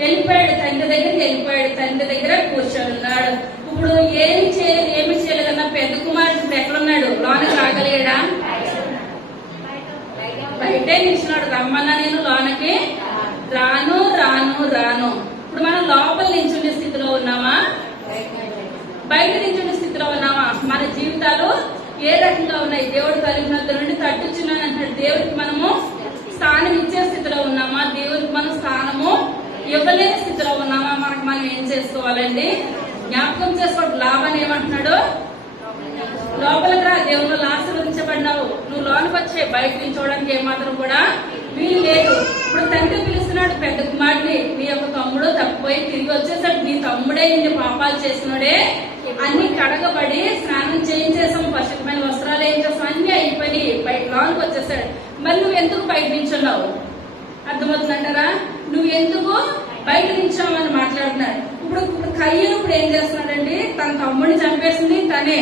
వెళ్ళిపోయాడు, తండ్రి దగ్గరికి వెళ్ళిపోయాడు, తండ్రి దగ్గర కూర్చొని ఉన్నాడు. ఇప్పుడు ఏమి చేయలేదన్నా పెద్ద కుమారుడు ఇప్పుడు ఎక్కడున్నాడు, లోనికి రాగలిగాడా, బయటే నిలిచినాడు, రమ్మన్నా నేను లోనకి రాను. ఇప్పుడు మనం లోపల నించుండే స్థితిలో ఉన్నామా, బయట నించుండే స్థితిలో ఉన్నామా, మన జీవితాలు ఏ రకంగా ఉన్నాయి, దేవుడు కలిగినంత నుండి తట్టుచున్నాను అంటున్నాడు, దేవుడికి మనము స్థానం ఇచ్చే స్థితిలో ఉన్నామా, దేవుడికి మనం స్థానము ఇవ్వలేని స్థితిలో ఉన్నామా, మనకు మనం ఏం చేసుకోవాలండి, జ్ఞాపకం చేసుకోవడం. లాభాన్ని ఏమంటున్నాడు, లోపలికి రా, దేవుళ్ళు ఆశీర్వదించబడినావు, నువ్వు లోనికి వచ్చే, బయట నిల్చోవడానికి ఏమాత్రం కూడా వీలు లేదు. ఇప్పుడు తండ్రి పిలుస్తున్నాడు పెద్ద కుమారుడిని, నీ యొక్క తమ్ముడు తప్పిపోయి తిరిగి వచ్చేసాడు, నీ తమ్ముడే ఇన్ని పాపాలు చేసినాడే, అన్ని కడగబడి స్నానం చేయించేసాం, పరిశుభ్రమైన వస్త్రాలు ఏం చేస్తాం, అన్ని అయిపోయి బయట లోనికి వచ్చేసాడు. మరి నువ్వు ఎందుకు బయట నించున్నావు, అర్థమవుతుందంటారా, నువ్వు ఎందుకు బయట నించావు అని మాట్లాడుతున్నాడు. ఇప్పుడు కయ్యను ఇప్పుడు ఏం చేస్తున్నాడండి, తన తమ్ముడిని చంపేసింది తనే,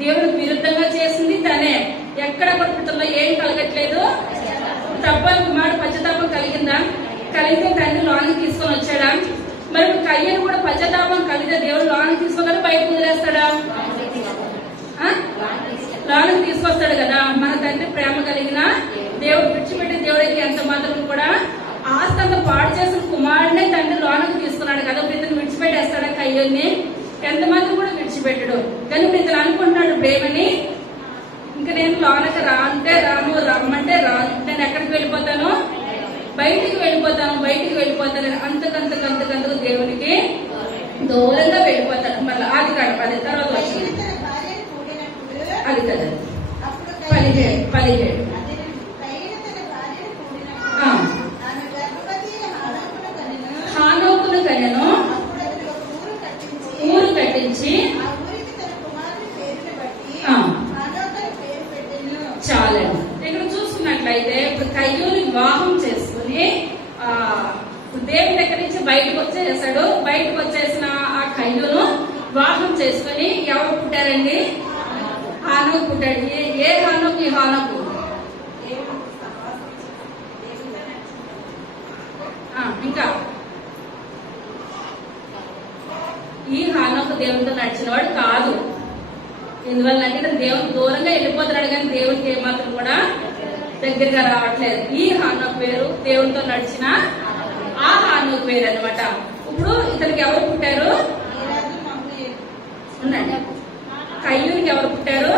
దేవుడికి విరుద్ధంగా చేసింది తనే, ఎక్కడ కొట్టుకుంటుందో ఏం కలగట్లేదు, తప్పని కుమారుడు పశ్చాత్తాపం కలిగితే తండ్రి లోనికి తీసుకొని వచ్చాడా, మరి కయ్యను కూడా పశ్చాత్తాపం కలిగితే దేవుడు లోనికి తీసుకోగల బయట వదిలేస్తాడా, లోనికి తీసుకొస్తాడు కదా. మన తండ్రి ప్రేమ కలిగిన దేవుడు విడిచిపెట్టే దేవుడికి ఎంత మాత్రం కూడా ఆస్తి అంతా పాడు చేసిన కుమారుడినే తండ్రి లోనికి తీసుకున్నాడు కదా, ఇతను విడిచిపెట్టేస్తాడా కయ్యని, ఎంత మాత్రం కూడా విడిచిపెట్టాడు. కానీ ఇతను అనుకుంటున్నాడు ప్రేమని, ఇంకా నేను లోనకి రాను, రమ్మంటే రాను, నేను ఎక్కడికి వెళ్ళిపోతాను, బయటికి వెళ్ళిపోతాను, అంతకంతకు దేవునికి దూరంగా వెళ్ళిపోతాడు. మళ్ళీ అది కాదు, అది తర్వాత వచ్చింది, అది కదా 17 హానోకును కనెను, ఊరు కట్టించి, చాలండి. ఇక్కడ చూసుకున్నట్లయితే ఇప్పుడు కయ్యూని వివాహం చేసుకుని దేవుని దగ్గర నుంచి బయటకు వచ్చేసాడు. బయటకు వచ్చేసిన ఆ కయ్యూను వివాహం చేసుకుని ఎవరు పుట్టారండి, హానోకు పుట్టాడు. ఏ హానోకు, ఈ హానోకు ఇంకా ఈ హానోకు దేవునితో నడిచినవాడు కాదు. ఎందువల్ల అంటే దేవుని దూరంగా వెళ్ళిపోతున్నాడు, కానీ దేవునికి ఏమాత్రం కూడా దగ్గరగా రావట్లేదు. ఈ హానోకు వేరు, దేవునితో నడిచిన ఆ హానోకు వేరు అనమాట. ఇప్పుడు ఇతనికి ఎవరు పుట్టారు, ఉండండి, కయ్యూనికి ఎవరు పుట్టారు,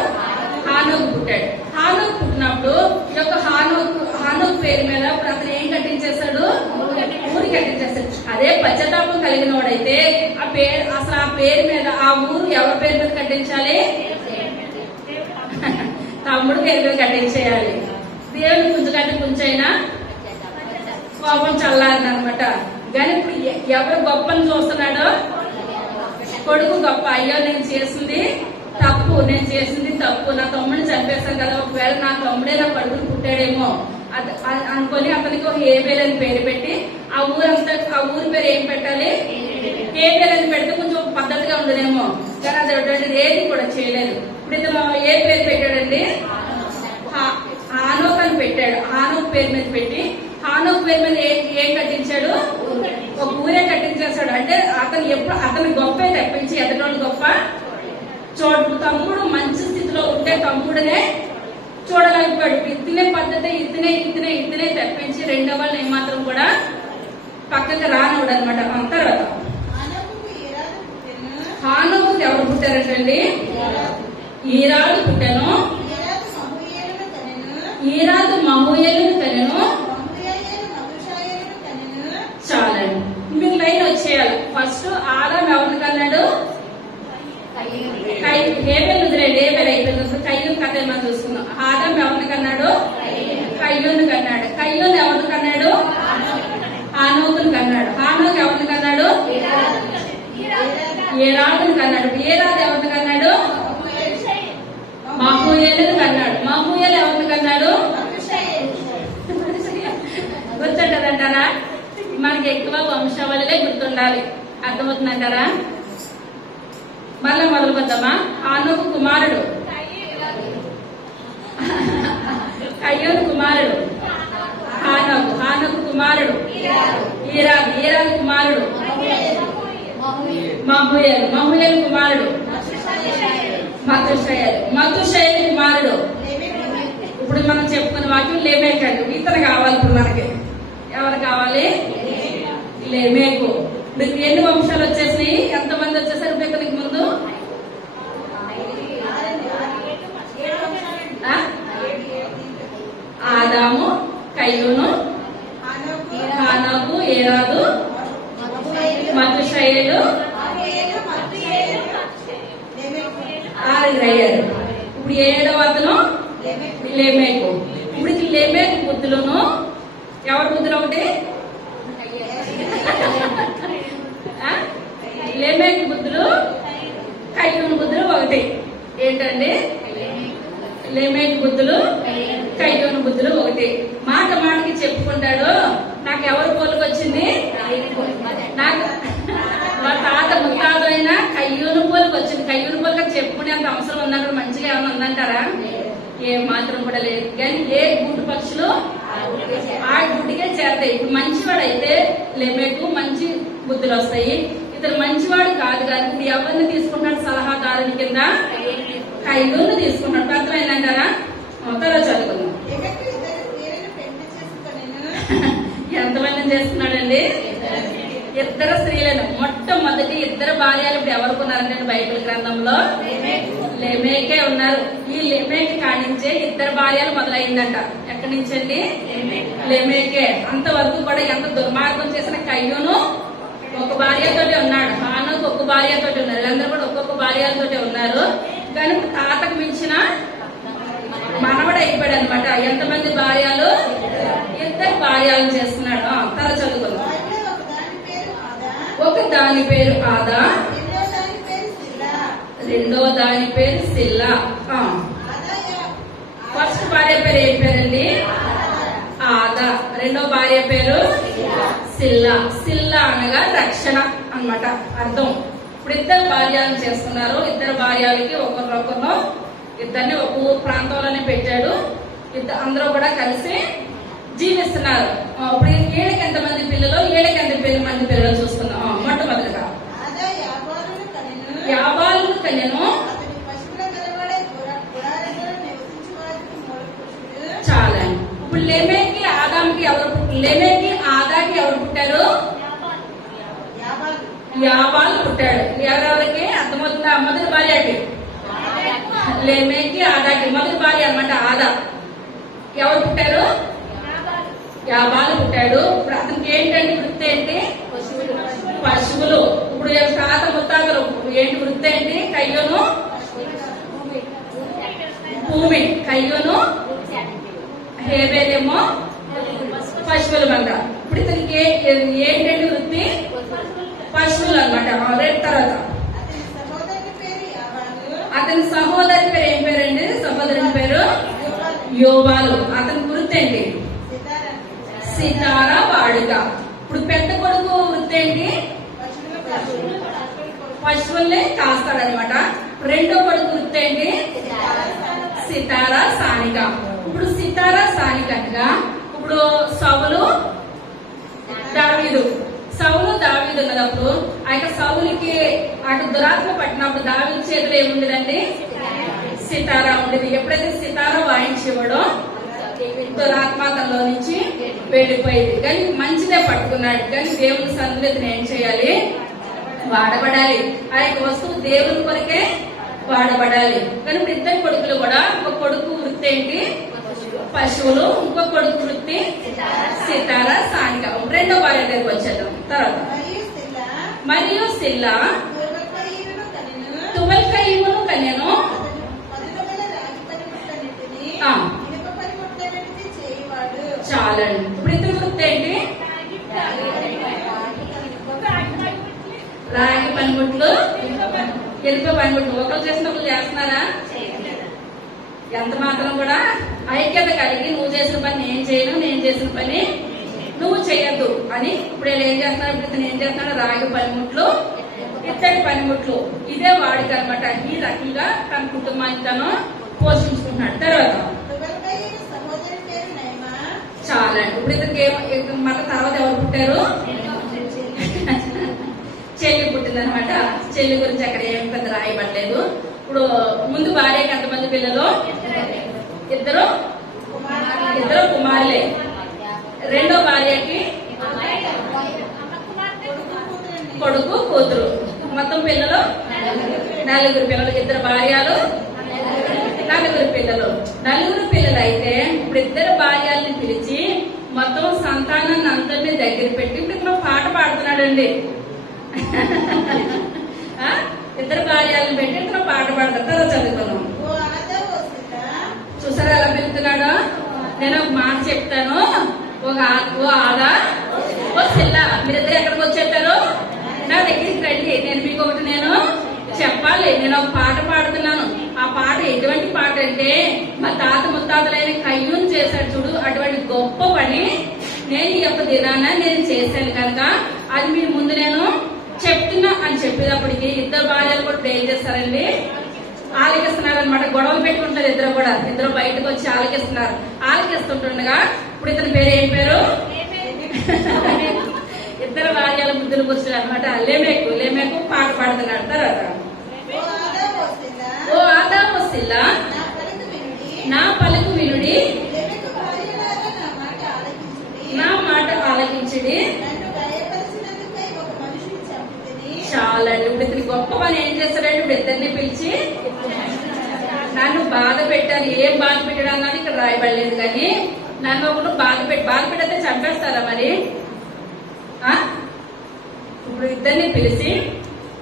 హానోకు పుట్టాడు. హానోకు పుట్టినప్పుడు ఈ యొక్క హానోకు పేరు మీద ఇప్పుడు అతను ఏం కట్టించేస్తాడు, ఊరు కట్టించేస్తాడు. అదే పశ్చాత్తాపం కలిగిన వాడైతే ఆ పేరు, అసలు ఆ పేరు మీద, ఆ ఊరు ఎవరి పేరు మీద కట్టించాలి, తమ్ముడు పేరు మీద కట్టించేయాలి. దేవుని కొంచెమైనా కోపం చల్లారని అనమాట. కానీ ఇప్పుడు ఎవరు గొప్పని చూస్తున్నాడో, కొడుకు గొప్ప, అయ్యో నేను చేసింది తప్పు, నా తమ్ముడిని చంపేస్తాను కదా, ఒకవేళ నా తమ్ముడే నా కొడుకుని పుట్టాడేమో అనుకొని అతనికి ఒక హేబేల్ అని పేరు పెట్టి, ఆ ఊరి పేరు ఏం పెట్టాలి, హేబేల్ అని పెడితే కొంచెం పద్ధతిగా ఉండదేమో, కానీ అది ఏది కూడా చేయలేదు. ఇప్పుడు ఇతను ఏ పేరు పెట్టాడండి, హానోక్ అని పెట్టాడు. హానోక్ పేరు మీద పెట్టి, హానోక్ పేరు మీద ఏం కట్టించాడు, ఒక ఊరే కట్టించేస్తాడు. అంటే అతను ఎప్పుడు అతను గొప్ప తప్పించి ఎదటోళ్ళు గొప్ప తమ్ముడు మంచి స్థితిలో ఉంటే తమ్ముడునే చూడలేకపోయాడు. ఇతనే పద్ధతి ఇతనే తెప్పించి రెండో వాళ్ళని ఏమాత్రం కూడా పక్కకి రానివాడు అనమాట. తర్వాత హానోకు ఎవరు పుట్టారంటండి? ఈరాదు పుట్టాను. ఈరాదు మహూయేలును కనెను. చాలండి, మీకు లైన్ వచ్చేయాలి. ఫస్ట్ ఆదాం ఎవరిని కన్నాడు? హేబెల్ వదిలేండి, హేబెల్ అయిపోయింది. కయ్యూను కథ మనం చూసుకున్నాం. ఆదాం ఎవరిని కన్నాడు? కయ్యూను కన్నాడు. కయ్యూను ఎవరిని కన్నాడు? హానోకుని కన్నాడు. హానోకు ఎవరిని కన్నాడు? ఏరాదుని కన్నాడు. ఏరాదు ఎవరిని కన్నాడు? మహూయేలుని కన్నాడు. మహూయేలు ఎవరిని కన్నాడు? గుర్తుంటదంటారా? మనకి ఎక్కువ వంశావళిలే గుర్తుండాలి. అర్థమవుతుందంటారా? మళ్ళా మొదలు పెద్దామా? హానోకు కుమారుడు కయ్యూను కుమారుడు హానోకు. హానోకు కుమారుడు ఈరాదు. ఈరాదు కుమారుడు మహూయేలు. మహూయేలు కుమారుడు మతుషయేలు. మతుషయేలు కుమారుడు ఇప్పుడు మనం చెప్పుకున్న వాక్యం లేమేకండి. ఇతను కావాలి ఇప్పుడు మనకి. ఎవరు కావాలి? లేమేకు. ఇప్పుడు ఎన్ని వంశాలు వచ్చేసినాయి? ఎంతమంది వచ్చేసారు ఇక్కడికి ముందు? ఆదాము, కయ్యూను, హానోకు, ఏరాదు, మతుషయేలు, ఆరుగురయ్యారు. ఇప్పుడు ఏడవ అతను లేమేకు. ఇప్పుడు ఇది లేమేకు బుద్ధులను ఎవరి బుద్ధులు? ఒకటి లేమేకు బుద్ధులు, కయ్యూను బుద్ధులు ఒకటి. ఏంటండి? లేమేకు బుద్ధులు, కయ్యూను బుద్ధులు ఒకటి. మాట మాటకి చెప్పుకుంటాడు. నాకు ఎవరు పోలికొచ్చింది? నాకు మా తాత ముత్తాత అయినా కయ్యూను పోలికి వచ్చింది. కయ్యూను పోలిక చెప్పుకునేంత అవసరం ఉన్నప్పుడు మంచిగా ఏమైనా ఉందంటారా? ఏ మాత్రం కూడా లేదు. కానీ ఏ గుడ్డు పక్షులు ఆ గుడ్డికే చేరతాయి. ఇప్పుడు మంచివాడు అయితే లేమేకు మంచి బుద్ధులు వస్తాయి. ఇతను మంచివాడు కాదు కానీ ఎవరిని తీసుకుంటాడు సలహాదారుని కింద? కయ్యూను తీసుకున్నాడు. అర్థమైందంటారా? తర్వాత చదువుకుందాం. ఎంతమందిని చేస్తున్నాడండి? ఇద్దరు స్త్రీలను. మొట్టమొదటి ఇద్దరు భార్యలు ఇప్పుడు ఎవరుకున్నారంటే బైబిల్ గ్రంథంలో లేమేకే ఉన్నారు. ఈ లేమేకి కానించే ఇద్దరు భార్యలు మొదలైందంట. ఎక్కడి నుంచండి? లేమేకే. అంతవరకు కూడా ఎంత దుర్మార్గం చేసిన కయ్యూను ఒక భార్యతోటే ఉన్నాడు. హానోకు ఒక భార్యతోటి ఉన్నారు. వీళ్ళందరూ కూడా ఒక్కొక్క భార్యలతోటే ఉన్నారు. కానీ తాతకు మించిన మనవడు అయిపోయాడు అనమాట. ఎంతమంది భార్యలు? ఇద్దరు భార్యలను చేస్తున్నాడు. తర్వాత చదువుకుందాం. ఒక దాని పేరు ఆదా, రెండో దాని పేరు సిల్లా. ఫస్ట్ భార్య పేరు ఏం పేరండి? ఆదా. రెండో భార్య పేరు సిల్లా. సిల్లా అనగా రక్షణ అన్నమాట అర్థం. ఇప్పుడు ఇద్దరు భార్యలను చేస్తున్నారు. ఇద్దరు భార్యలకి ఒకరినొకరు ఇద్దరిని ఒక ఊరు ప్రాంతంలోనే పెట్టాడు. అందరూ కూడా కలిసి జీవిస్తున్నారు. ఇప్పుడు ఏళ్ళకి ఎంతమంది పిల్లలు? ఏళ్ళకి ఎంతమంది పిల్లలు చూస్తున్నాం. మొట్టమొదటిగా యాబాలును కనెను. చాలా. ఇప్పుడు లేమేకి ఆదాంకి లేమేకి ఆదాకి ఎవరు పుట్టారు? యాబాలు పుట్టాడు. ఎవరెవరికి అర్థమవుతుందా? మొదటి భార్యకి లేమేకి ఆదాకి మొదటి భార్య అన్నమాట ఆదా. ఎవరు పుట్టారు? యాబాలు పుట్టాడు. ఇప్పుడు అతనికి ఏంటంటే వృత్తి ఏంటి? పశువులు. ఇప్పుడు తాత ముత్తాతలు ఏంటి వృత్తి ఏంటి? కయ్యూను భూమి, కయ్యూను హేబెలేమో పశువుల మంద. ఇప్పుడు ఇతనికి ఏంటంటే వృత్తి? పశువులు అనమాట. తర్వాత అతని సహోదరి పేరు ఏం పేరండి? సహోదరుని పేరు యోబాలు. అతని వృత్తి ఏంటి? సితారా వాడుక. ఇప్పుడు పెద్ద కొడుకు వృత్తి ఏంటి? పశువుల్ని కాస్తాడనమాట. రెండో కొడుకు వృత్తి ఏంటి? సితారా సానిక. ఇప్పుడు సితారా సానిక అనగా ఇప్పుడు సౌలు దావీదు. సౌలు దావీదు ఉన్నప్పుడు ఆ యొక్క సౌలుకి అటు దురాత్మ పట్టినప్పుడు దావీదు చేతిలో ఏముండేదండి? సితారా ఉండేది. ఎప్పుడైతే సితారా వాయించేవాడో దురాత్మలో నుంచి వెళ్ళిపోయేది. కానీ మంచిదే పట్టుకున్నాడు. కానీ దేవుని సన్నిధిలో ఇతను ఏం చేయాలి? వాడబడాలి. ఆ యొక్క వస్తువు దేవుని కొరకే వాడబడాలి. కానీ ఇప్పుడు ఇద్దరు కొడుకులు కూడా, ఒక కొడుకు వృత్తి ఏంటి? పశువులు. ఇంకో కొడుకు వృత్తి సితారా, సాంఘికం. రెండో భార్య దగ్గరికి వచ్చేద్దాం. తర్వాత మరియు సిల్లా తువల్కయీమును కన్యను. చాలండి. ఇప్పుడు ఇద్దరు వృత్తి ఏంటి? రాగి పనిముట్లు, ఇనుప పనిముట్లు. ఒకరు చేసిన ఒకరు చేస్తున్నారా? ఎంత మాత్రం కూడా ఐక్యత కలిగి నువ్వు చేసిన పని నేను చేయను, నేను చేసిన పని నువ్వు చేయద్దు అని ఇప్పుడు ఏం చేస్తున్నాడు? ఇప్పుడు ఏం చేస్తున్నాడు? రాగి పనిముట్లు, ఇత్తడి పనిముట్లు. ఇదే వాడికి అనమాట. ఈ రకంగా తన కుటుంబాన్ని తను పోషించుకుంటున్నాడు. తర్వాత చాలా. ఇప్పుడు ఇతనికి మళ్ళీ తర్వాత ఎవరు పుట్టారు? చెల్లి పుట్టిందనమాట. చెల్లి గురించి అక్కడ ఏం పెద్ద రాయబడలేదు. ఇప్పుడు ముందు భార్యకి ఎంతమంది పిల్లలు? ఇద్దరు కుమారులే. రెండో భార్యకి కొడుకు కూతురు. మొత్తం పిల్లలు 4 పిల్లలు. ఇద్దరు భార్యలు 4 పిల్లలు. 4 పిల్లలు అయితే ఇప్పుడు ఇద్దరు భార్యల్ని పిలిచి మొత్తం సంతానాన్ని అందరినీ దగ్గర పెట్టి ఇప్పుడు ఇక్కడ పాట పాడుతున్నాడండి. ఇద్దరు భార్యలను పెట్టి ఇక్కడ పాట పాడతారు. చదువుకున్నాం. చూసారా ఎలా పిలుస్తున్నాడో? నేను ఒక మాట చెప్తాను. ఓ ఆదా, ఓ సిల్ల, మీరిద్దరు ఎక్కడికి వచ్చేస్తారు? నా దగ్గరికి రండి. నేను మీకు ఒకటి నేను చెప్పాలి. నేను ఒక పాట పాడుతున్నాను. ఆ పాట ఎటువంటి పాట అంటే మా తాత ముత్తాతలైన కయ్యూను చేశాడు చూడు, అటువంటి గొప్ప పని నేను ఈ యొక్క దినాన నేను చేశాను కనుక అది మీ ముందు నేను చెప్తున్నా అని చెప్పేటప్పటికి ఇద్దరు భార్యలు కూడా ఏం చేస్తారండి? ఆలకిస్తున్నారు అనమాట. గొడవలు పెట్టుకుంటారు ఇద్దరు కూడా. ఇద్దరు బయటకు వచ్చి ఆలకిస్తున్నారు. ఆలకిస్తుంటుండగా ఇప్పుడు ఇతని పేరు ఏం పేరు? ఇద్దరు భార్యల ముద్దులు కూర్చున్నారు అనమాట. లేమేకు పాట పాడుతున్నాడు. తర్వాత ఓ ఆదాము సిల్లా నా పలుకు వినుడి, నా మాట ఆలకించుడి. చాలండి. ఇప్పుడు ఇతని గొప్ప పని ఏం చేస్తాడంటే ఇప్పుడు ఇద్దరిని పిలిచి నన్ను బాధ పెట్టాను. ఏం బాధ పెట్టాడు అన్నది ఇక్కడ రాయబడలేదు. కానీ నన్ను ఒకటి బాధ పెట్టితే చంపేస్తారా మరి? ఇప్పుడు ఇద్దరిని పిలిచి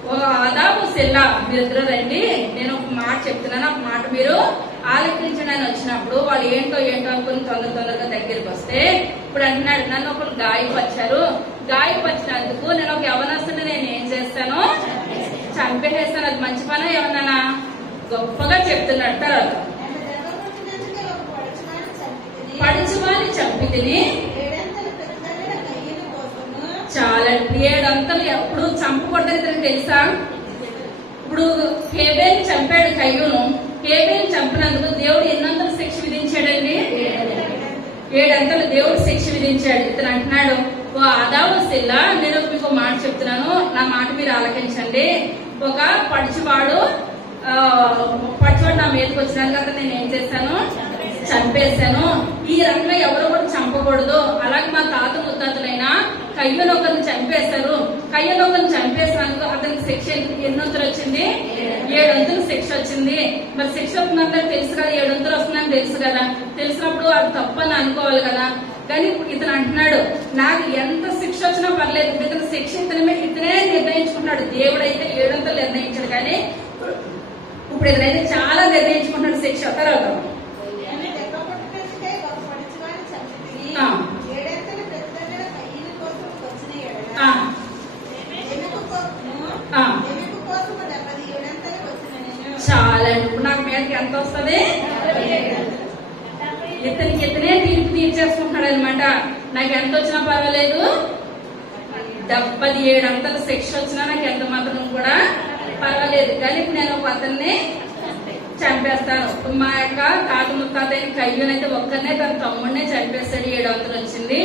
ఓ ఆదాము సిల్లా మీరిద్దరు రండి, నేను ఒక మాట చెప్తున్నాను, ఒక మాట మీరు ఆలకించడానికి వచ్చినప్పుడు వాళ్ళు ఏంటో అనుకుని తొందరగా దగ్గరికి వస్తే ఇప్పుడు అంటున్నాడు నన్ను ఒకరు గాయపరిచారు. గాయపరిచినందుకు నేను ఒక యవనస్తుని నేను ఏం చేస్తాను? చంపేసేస్తాను. అది మంచి పని ఏమన్నా గొప్పగా చెప్తున్నాడు. తర్వాత పడుచువాన్ని చంపి తిని చాలా 7 అంతలు. ఎప్పుడు చంపకూడదని ఇతనికి తెలుసా? ఇప్పుడు హేబేలు చంపాడు కయ్యూను. హేబేలు చంపినందుకు దేవుడు ఎన్నంతలు శిక్ష విధించాడండి? 7 అంతలు దేవుడు శిక్ష విధించాడు. ఇతను అంటున్నాడు ఓ ఆదాము సిల్లా నేను మీకు మాట చెప్తున్నాను, నా మాట మీరు ఆలకించండి. ఒక పడుచువాడు నా మీదకి వచ్చినాక అతను నేను ఏం చేశాను? చంపేశాను. ఈ రకంగా ఎవరు కూడా చంపకూడదు. అలాగే మా తాత ముత్తాతలైనా కయ్యూనొకరిని చంపేస్తారు. కయ్యూనొకరిని చంపేసినందుకు అతనికి శిక్ష ఎన్నొంతులు వచ్చింది? 7 వంతులు శిక్ష వచ్చింది. మరి శిక్ష వస్తుందంటే తెలుసు కదా, 7 వంతులు వస్తుందని తెలుసు కదా. తెలిసినప్పుడు అది తప్పని అనుకోవాలి కదా. కానీ ఇతను అంటున్నాడు నాకు ఎంత శిక్ష వచ్చినా పర్లేదు, ఇతని శిక్ష ఇతనే నిర్ణయించుకుంటున్నాడు. దేవుడైతే 7 వంతులు నిర్ణయించాడు. కానీ ఇప్పుడు ఇతనైతే చాలా నిర్ణయించుకుంటున్నాడు శిక్ష. తర్వాత చాలా. ఇప్పుడు నాకు మీదకి ఎంత వస్తుంది? ఇతనే తీర్పు తీర్చేసుకుంటున్నాడు అనమాట. నాకు ఎంత వచ్చినా పర్వాలేదు, 77 అంతల శిక్ష వచ్చినా నాకు ఎంత మాత్రం కూడా పర్వాలేదు. కానీ ఇప్పుడు నేను ఒక అతన్ని చంపేస్తాను. మా యొక్క తాత ముత్తాతైన కయ్యూనైతే ఒక్కరినే తన తమ్ముడినే చంపేస్తాడు. 7 వంతులు వచ్చింది.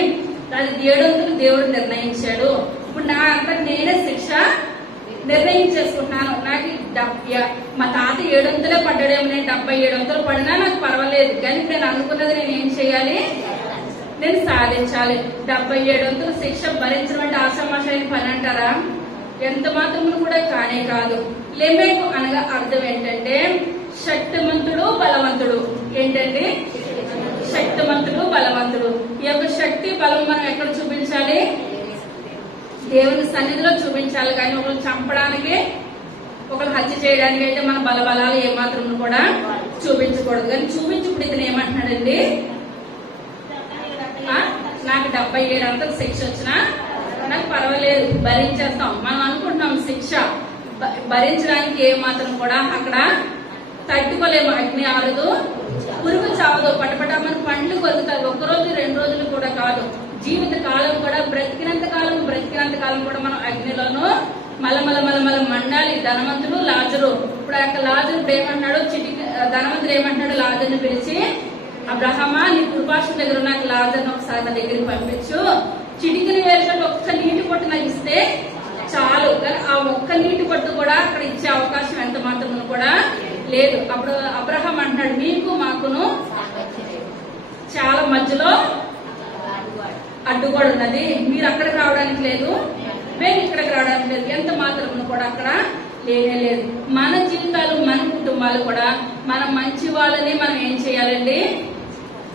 అది 7 వంతులు దేవుడు నిర్ణయించాడు. ఇప్పుడు నా అంతా నేనే శిక్ష నిర్ణయించేసుకుంటున్నాను. నాకు మా తాత 700 పడ్డాడేమో, నేను 77 పడినా నాకు పర్వాలేదు, కానీ నేను అనుకున్నది నేను ఏం చేయాలి, నేను సాధించాలి. 77 శిక్ష భరించడం అంటే ఆషామాషైన పని అంటారా? ఎంత మాత్రము కూడా కానే కాదు. లెమెకు అనగా అర్థం ఏంటంటే శక్తిమంతుడు బలవంతుడు. ఏంటండి? శక్తిమంతుడు బలవంతుడు. ఈ యొక్క శక్తి బలం మనం ఎక్కడ చూపించాలి? దేవుని సన్నిధిలో చూపించాలి. కానీ ఒకరు చంపడానికి, ఒకరు హత్య చేయడానికి అయితే మన బలబలాలు ఏమాత్రం కూడా చూపించకూడదు. కానీ చూపించుకుడు ఇతను ఏమంటున్నాడండి, నాకు 77 శిక్ష వచ్చినా నాకు పర్వాలేదు, భరించేస్తాం. మనం అనుకుంటున్నాం శిక్ష భరించడానికి ఏమాత్రం కూడా అక్కడ తట్టుకోలేము. అగ్ని ఆరదు, పురుగు చావదు, పటపట మన పండ్లు కొలుగుతాయి. 1 రోజు 2 రోజులు కూడా కాదు, జీవిత కాలం కూడా బ్రతికినంత కాలం కూడా మనం అగ్నిలోనూ మలమల మండాలి. ధనవంతుడు లాజరు, ఇప్పుడు ఆ యొక్క లాజరు ఇప్పుడు ఏమంటున్నాడు, ధనవంతుడు ఏమంటున్నాడు లాజర్ని పిలిచి, అబ్రహమా నీ కృపాక్ష దగ్గర నాకు లాజర్ని ఒకసారి నా దగ్గరికి పంపించు, చిటికిని వేసినట్టు ఒక్క నీటి పొట్టు నాకు ఇస్తే చాలు. కానీ ఆ ఒక్క నీటి పొట్టు కూడా అక్కడ ఇచ్చే అవకాశం ఎంత మాత్రం కూడా లేదు. అప్పుడు అబ్రహం అంటున్నాడు, మీకు మాకును చాలా మధ్యలో అడ్డుగోడ ఉన్నది, మీరు అక్కడికి రావడానికి లేదు, మేము ఇక్కడికి రావడానికి లేదు, ఎంత మాత్రం కూడా అక్కడ లేనే లేదు. మన జీవితాలు, మన కుటుంబాలు కూడా మన మంచి వాళ్ళని మనం ఏం చేయాలండి,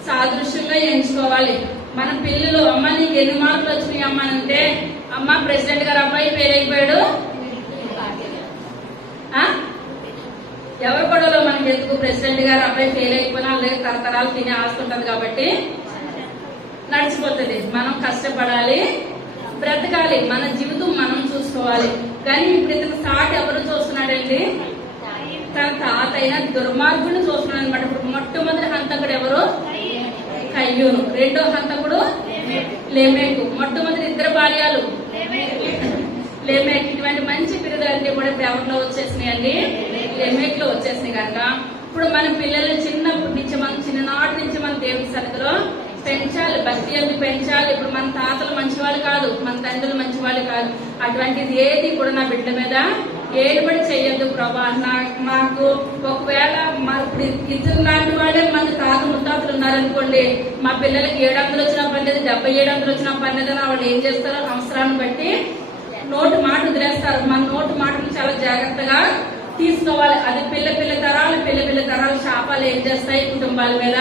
సాదృశ్యంగా ఎంచుకోవాలి. మన పిల్లలు, అమ్మ నీకు ఎన్ని మార్కులు వచ్చినాయి అమ్మ అంటే, అమ్మ ప్రెసిడెంట్ గారు అబ్బాయి ఫెయిల్ అయిపోయాడు, ఎవరి గొడవలో మనకి ఎందుకు, ప్రెసిడెంట్ గారు అబ్బాయి ఫెయిల్ అయిపోయినా అలాగే తరతరాలు తినే ఆస్తుంటది కాబట్టి నడిచిపోతుంది. మనం కష్టపడాలి, బ్రతకాలి, మన జీవితం మనం చూసుకోవాలి. కానీ ఇప్పుడు ఇతను సాటి ఎవరు చూస్తున్నాడండి, తన తాత అయిన దుర్మార్గుని చూస్తున్నాడు అనమాట. ఇప్పుడు మొట్టమొదటి హంతకుడు ఎవరు, కయ్యూను. రెండో హంతకుడు లెమెకు. మొట్టమొదటి 2 భార్యలు లెమెకు. ఇటువంటి మంచి బిరుదులన్నీ కూడా ఎవరిలో వచ్చేసినాయండి, లెమెక్ లో వచ్చేసినాయి. కనుక ఇప్పుడు మన పిల్లలు చిన్నప్పటి నుంచి, మన చిన్ననాటి నుంచి మన దేవుని సన్నిధిలో పెంచాలి, భక్తి అనేది పెంచాలి. ఇప్పుడు మన తాతలు మంచివాళ్ళు కాదు, మన తండ్రులు మంచివాళ్ళు కాదు. అటువంటిది ఏది కూడా నా బిడ్డ మీద ఏలుబడి చెయ్యొద్దు ప్రభా. మాకు ఒకవేళ ఇప్పుడు ఇద్దరు లాంటి వాళ్ళే మన తాత ముత్తాతలు ఉన్నారనుకోండి, మా పిల్లలకి 700 వచ్చినా పర్లేదు, 77 వచ్చినా పర్లేదు అని వాళ్ళు ఏం చేస్తారో అవసరాన్ని బట్టి నోటు మాట వదిలేస్తారు. మన నోటు మాటలు చాలా జాగ్రత్తగా తీసుకోవాలి. అది పిల్ల తరాలు శాపాలు ఏం చేస్తాయి, కుటుంబాల మీద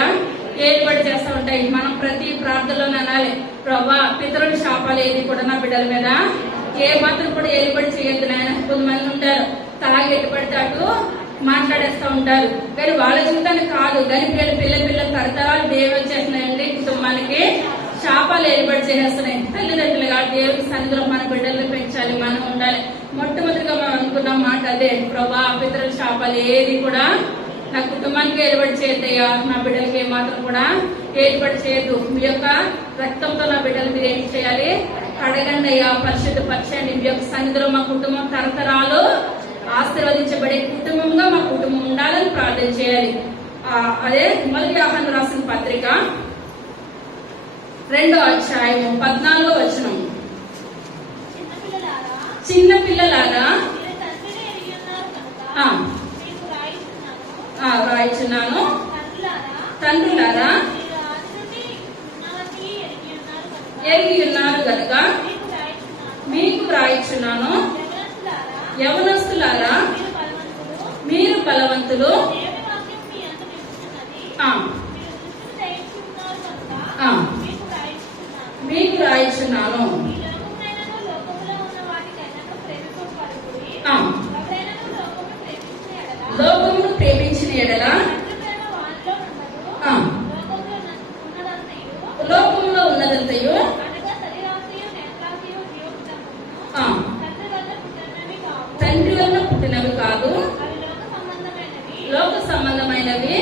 ఏలుబడి చేస్తూ ఉంటాయి. మనం ప్రతి ప్రార్థనలో అనాలి, ప్రభా పితరుల శాపాలు ఏది కూడా నా బిడ్డల మీద ఏ మాత్రం కూడా ఏలుబడి చేయొద్దు నాయన. కొంతమంది ఉంటారు తాగి ఎట్టుపడతాడు మాట్లాడేస్తూ ఉంటారు, కానీ వాళ్ళ జీవితానికి కాదు, కానీ పిల్ల తరతరాలు దేవుడు వచ్చేస్తున్నాయండి, కుటుంబానికి శాపాలు ఏలుబడి చేసేస్తున్నాయి. తల్లిదండ్రులుగా దేవుడి సన్నిధిలో మన బిడ్డలను పెంచాలి, మనం ఉండాలి. మొట్టమొదటిగా మనం అనుకున్న మాట అదే, ప్రభా పితరుల శాపాలు ఏది కూడా నా కుటుంబానికి ఏలుబడి చేయద్దయ్యా, నా బిడ్డలకి ఏమాత్రం కూడా ఏలుబడి చేయద్దు. మీ యొక్క రక్తంతో నా బిడ్డలు మీరు ఏం చేయాలి, కడగండి అయ్యా, పరిశుద్ధపరచండి. మీ యొక్క సన్నిధిలో మా కుటుంబం తరతరాలు ఆశీర్వదించబడే కుటుంబంగా మా కుటుంబం ఉండాలని ప్రార్థన చేయాలి. అదే మొదటి యోహాను రాసిన పత్రిక 2వ అధ్యాయం 14వ వచనం, చిన్న పిల్లలారా రాయిచున్నాను, తండ్రులారా ఎరిగి ఉన్నారు గనుక మీకు రాయిచున్నాను. యవనస్తులారా మీరు బలవంతులు, మీకు రాయిచున్నాను. లోకమును ప్రేమించిన ఎడల లోకంలో ఉన్నదంతయు తండ్రి వల్ల పుట్టినవి కాదు, లోక సంబంధమైనవి.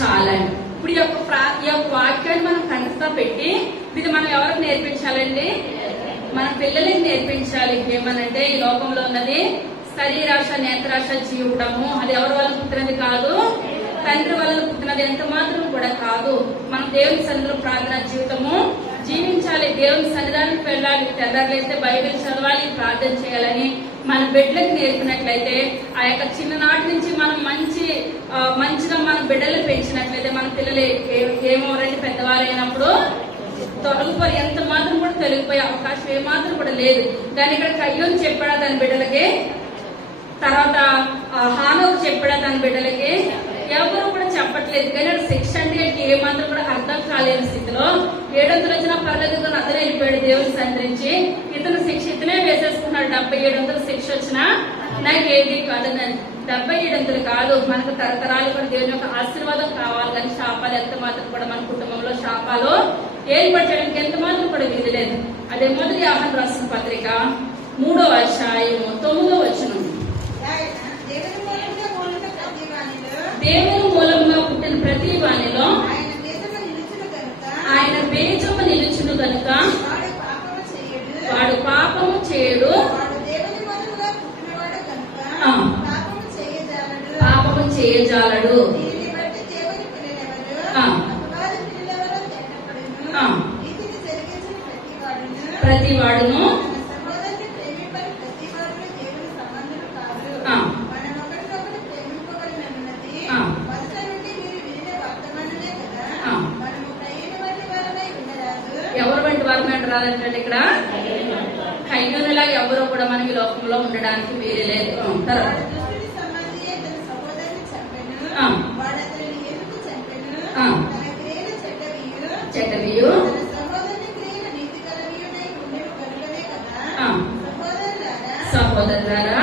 చాలా ఇప్పుడు ఈ యొక్క వాక్యాన్ని మనం కంటతా పెట్టి ఇది మనం ఎవరికి నేర్పించాలండి, మన పిల్లలకి నేర్పించాలి. ఏమనంటే ఈ లోకంలో ఉన్నది శరీరాశ, నేత్రాశ, జీవడము, అది ఎవరి వల్ల పుట్టినది కాదు, తండ్రి వలన పుట్టినది ఎంత మాత్రం కూడా కాదు. మనం దేవుని సన్నిధిలో ప్రార్థన జీవితము జీవించాలి, దేవుని సన్నిధానికి వెళ్ళాలి, తెల్లారులైతే బైబిల్ చదవాలి, ప్రార్థన చేయాలని మన బిడ్డలకు నేర్పినట్లయితే ఆ యొక్క చిన్ననాటి నుంచి మనం మంచిగా మన బిడ్డలు పెంచినట్లయితే మన పిల్లలు ఏమవరండి పెద్దవాళ్ళు అయినప్పుడు తొలగిపోయి ఎంత మాత్రం కూడా తొలగిపోయే అవకాశం ఏమాత్రం కూడా లేదు. కానీ ఇక్కడ కయ్యోను చెప్పాడా తన బిడ్డలకి, తర్వాత హానోకు చెప్పాడా తన బిడ్డలకి, ఎవరు కూడా చెప్పట్లేదు. కానీ శిక్ష అంటే ఏమాత్రం కూడా అర్థం కాలేని స్థితిలో 700 వచ్చినా పర్లేదు కానీ అతనే వెళ్ళిపోయాడు దేవుని సంతరించి. ఇతను శిక్ష ఇతనే వేసేసుకున్నాడు. 7700 శిక్ష వచ్చినా నాకు ఏది కాదు, 7700 కాదు. మనకు తరతరాలు కూడా దేవుని యొక్క ఆశీర్వాదం కావాలి. కానీ శాపాలు ఎంత మాత్రం కూడా మన కుటుంబంలో శాపాలు ఏర్పరచడానికి ఎంత మాత్రం కూడా వీలు లేదు. అదే మొదటి యోహాను రాసిన పత్రిక 3వ అధ్యాయము 9వ వచనం. దేవుని మూలంగా పుట్టిన ప్రతి వానిలో ఆయన బీజము నిలుచును గనుక వాడు పాపము చేయడు, పాపము చేయజాలడు. ప్రతి వాడును ఎవరు వంటి వారు రాదంటే ఇక్కడ కయ్యూనులాగా ఎవరో కూడా మనం ఈ లోకంలో ఉండడానికి వీలు లేదు. చెడ్డవియు సహోదరులారా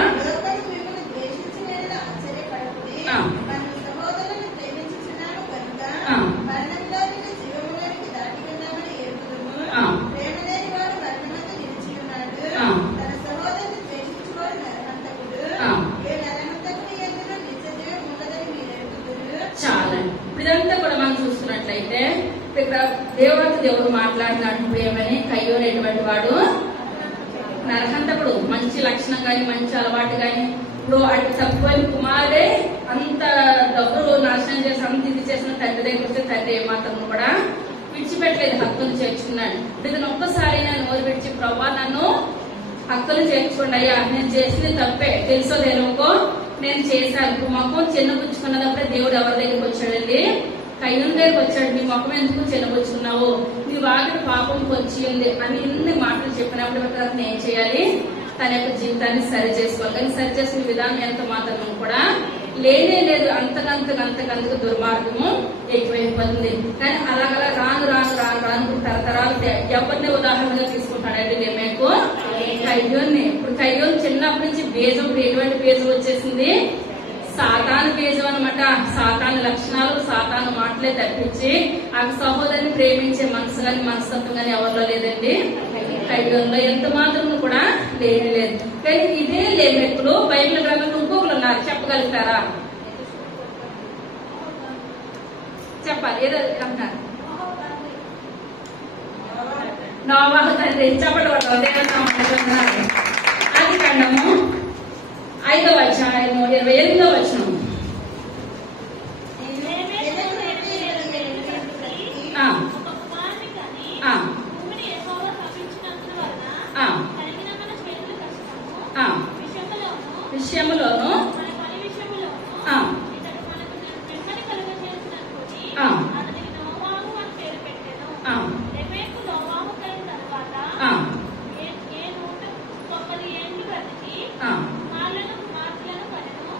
చాలండి. ఇప్పుడు ఇదంతా కూడా మనం చూస్తున్నట్లయితే ఇక్కడ దేవుడు మాట్లాడినాడు ప్రేమని. కయ్యోను ఎటువంటి వాడు నరహంతకుడు, మంచి లక్షణం గాని మంచి అలవాటు గాని ఇప్పుడు అటు తప్పిపోయిన కుమారుడే అంత డబ్బులు నాశనం చేసి అంత ఇది చేసిన తండ్రి దగ్గర తండ్రి ఏమాత్రం కూడా విడిచిపెట్టలేదు, హక్కులు చేర్చుకున్నాడు. ఇతను ఒక్కసారి నేను నోరు విడిచి ప్రభా నన్ను హక్కులు చేర్చుకోండి అయ్యా, నేను చేసింది తప్పే, తెలుసో తెలియకో నేను చేశాను. ఇప్పుడు మొఖం చిన్నపుచ్చుకున్నప్పుడే దేవుడు ఎవరి దగ్గరికి వచ్చాడండి? కయ్యూను దగ్గరికి వచ్చాడు. నీ మొఖం ఎందుకు చిన్నపుచ్చుకున్నావు, నీ వాకిటి పాపం వచ్చి ఉంది అని ఇన్ని మాటలు చెప్పినప్పుడు అతను ఏం చేయాలి? తన యొక్క జీవితాన్ని సరి చేసుకోవాలి. కానీ సరి చేసిన విధానం ఎంత మాత్రం కూడా లేనే లేదు. అంతకంతకు దుర్మార్గము ఎక్కువైపోతుంది. కానీ అలాగలా రాను తరతరాలు ఎవరిని ఉదాహరణగా తీసుకుంటాడండి లేమేకు? కయ్యోన్ని. ఇప్పుడు కయ్యోను చిన్నప్పటి నుంచి బీజం, ఎటువంటి బీజం వచ్చేసింది? సాతాను బీజం అనమాట. సాతాను లక్షణాలు, సాతాను మాటలే తప్పించి ఆ సహోదరిని ప్రేమించే మనసు గాని మనస్తత్వం గాని ఎవరిలో లేదండి. కయ్యోనులో ఎంత మాత్రం కూడా లేని లేదు. కానీ ఇదే లేమెక్కులు బైబిల్ గ్రంథంలో ఇంకొకరు ఉన్నారు, చెప్పగలుగుతారా? చెప్పాలి, ఏదో అంటారు. నోవాహు తండ్రి చెప్పబడుతున్నారు. ఆది కాండము 5వ అధ్యాయము 28వ వచనం. విషయములోను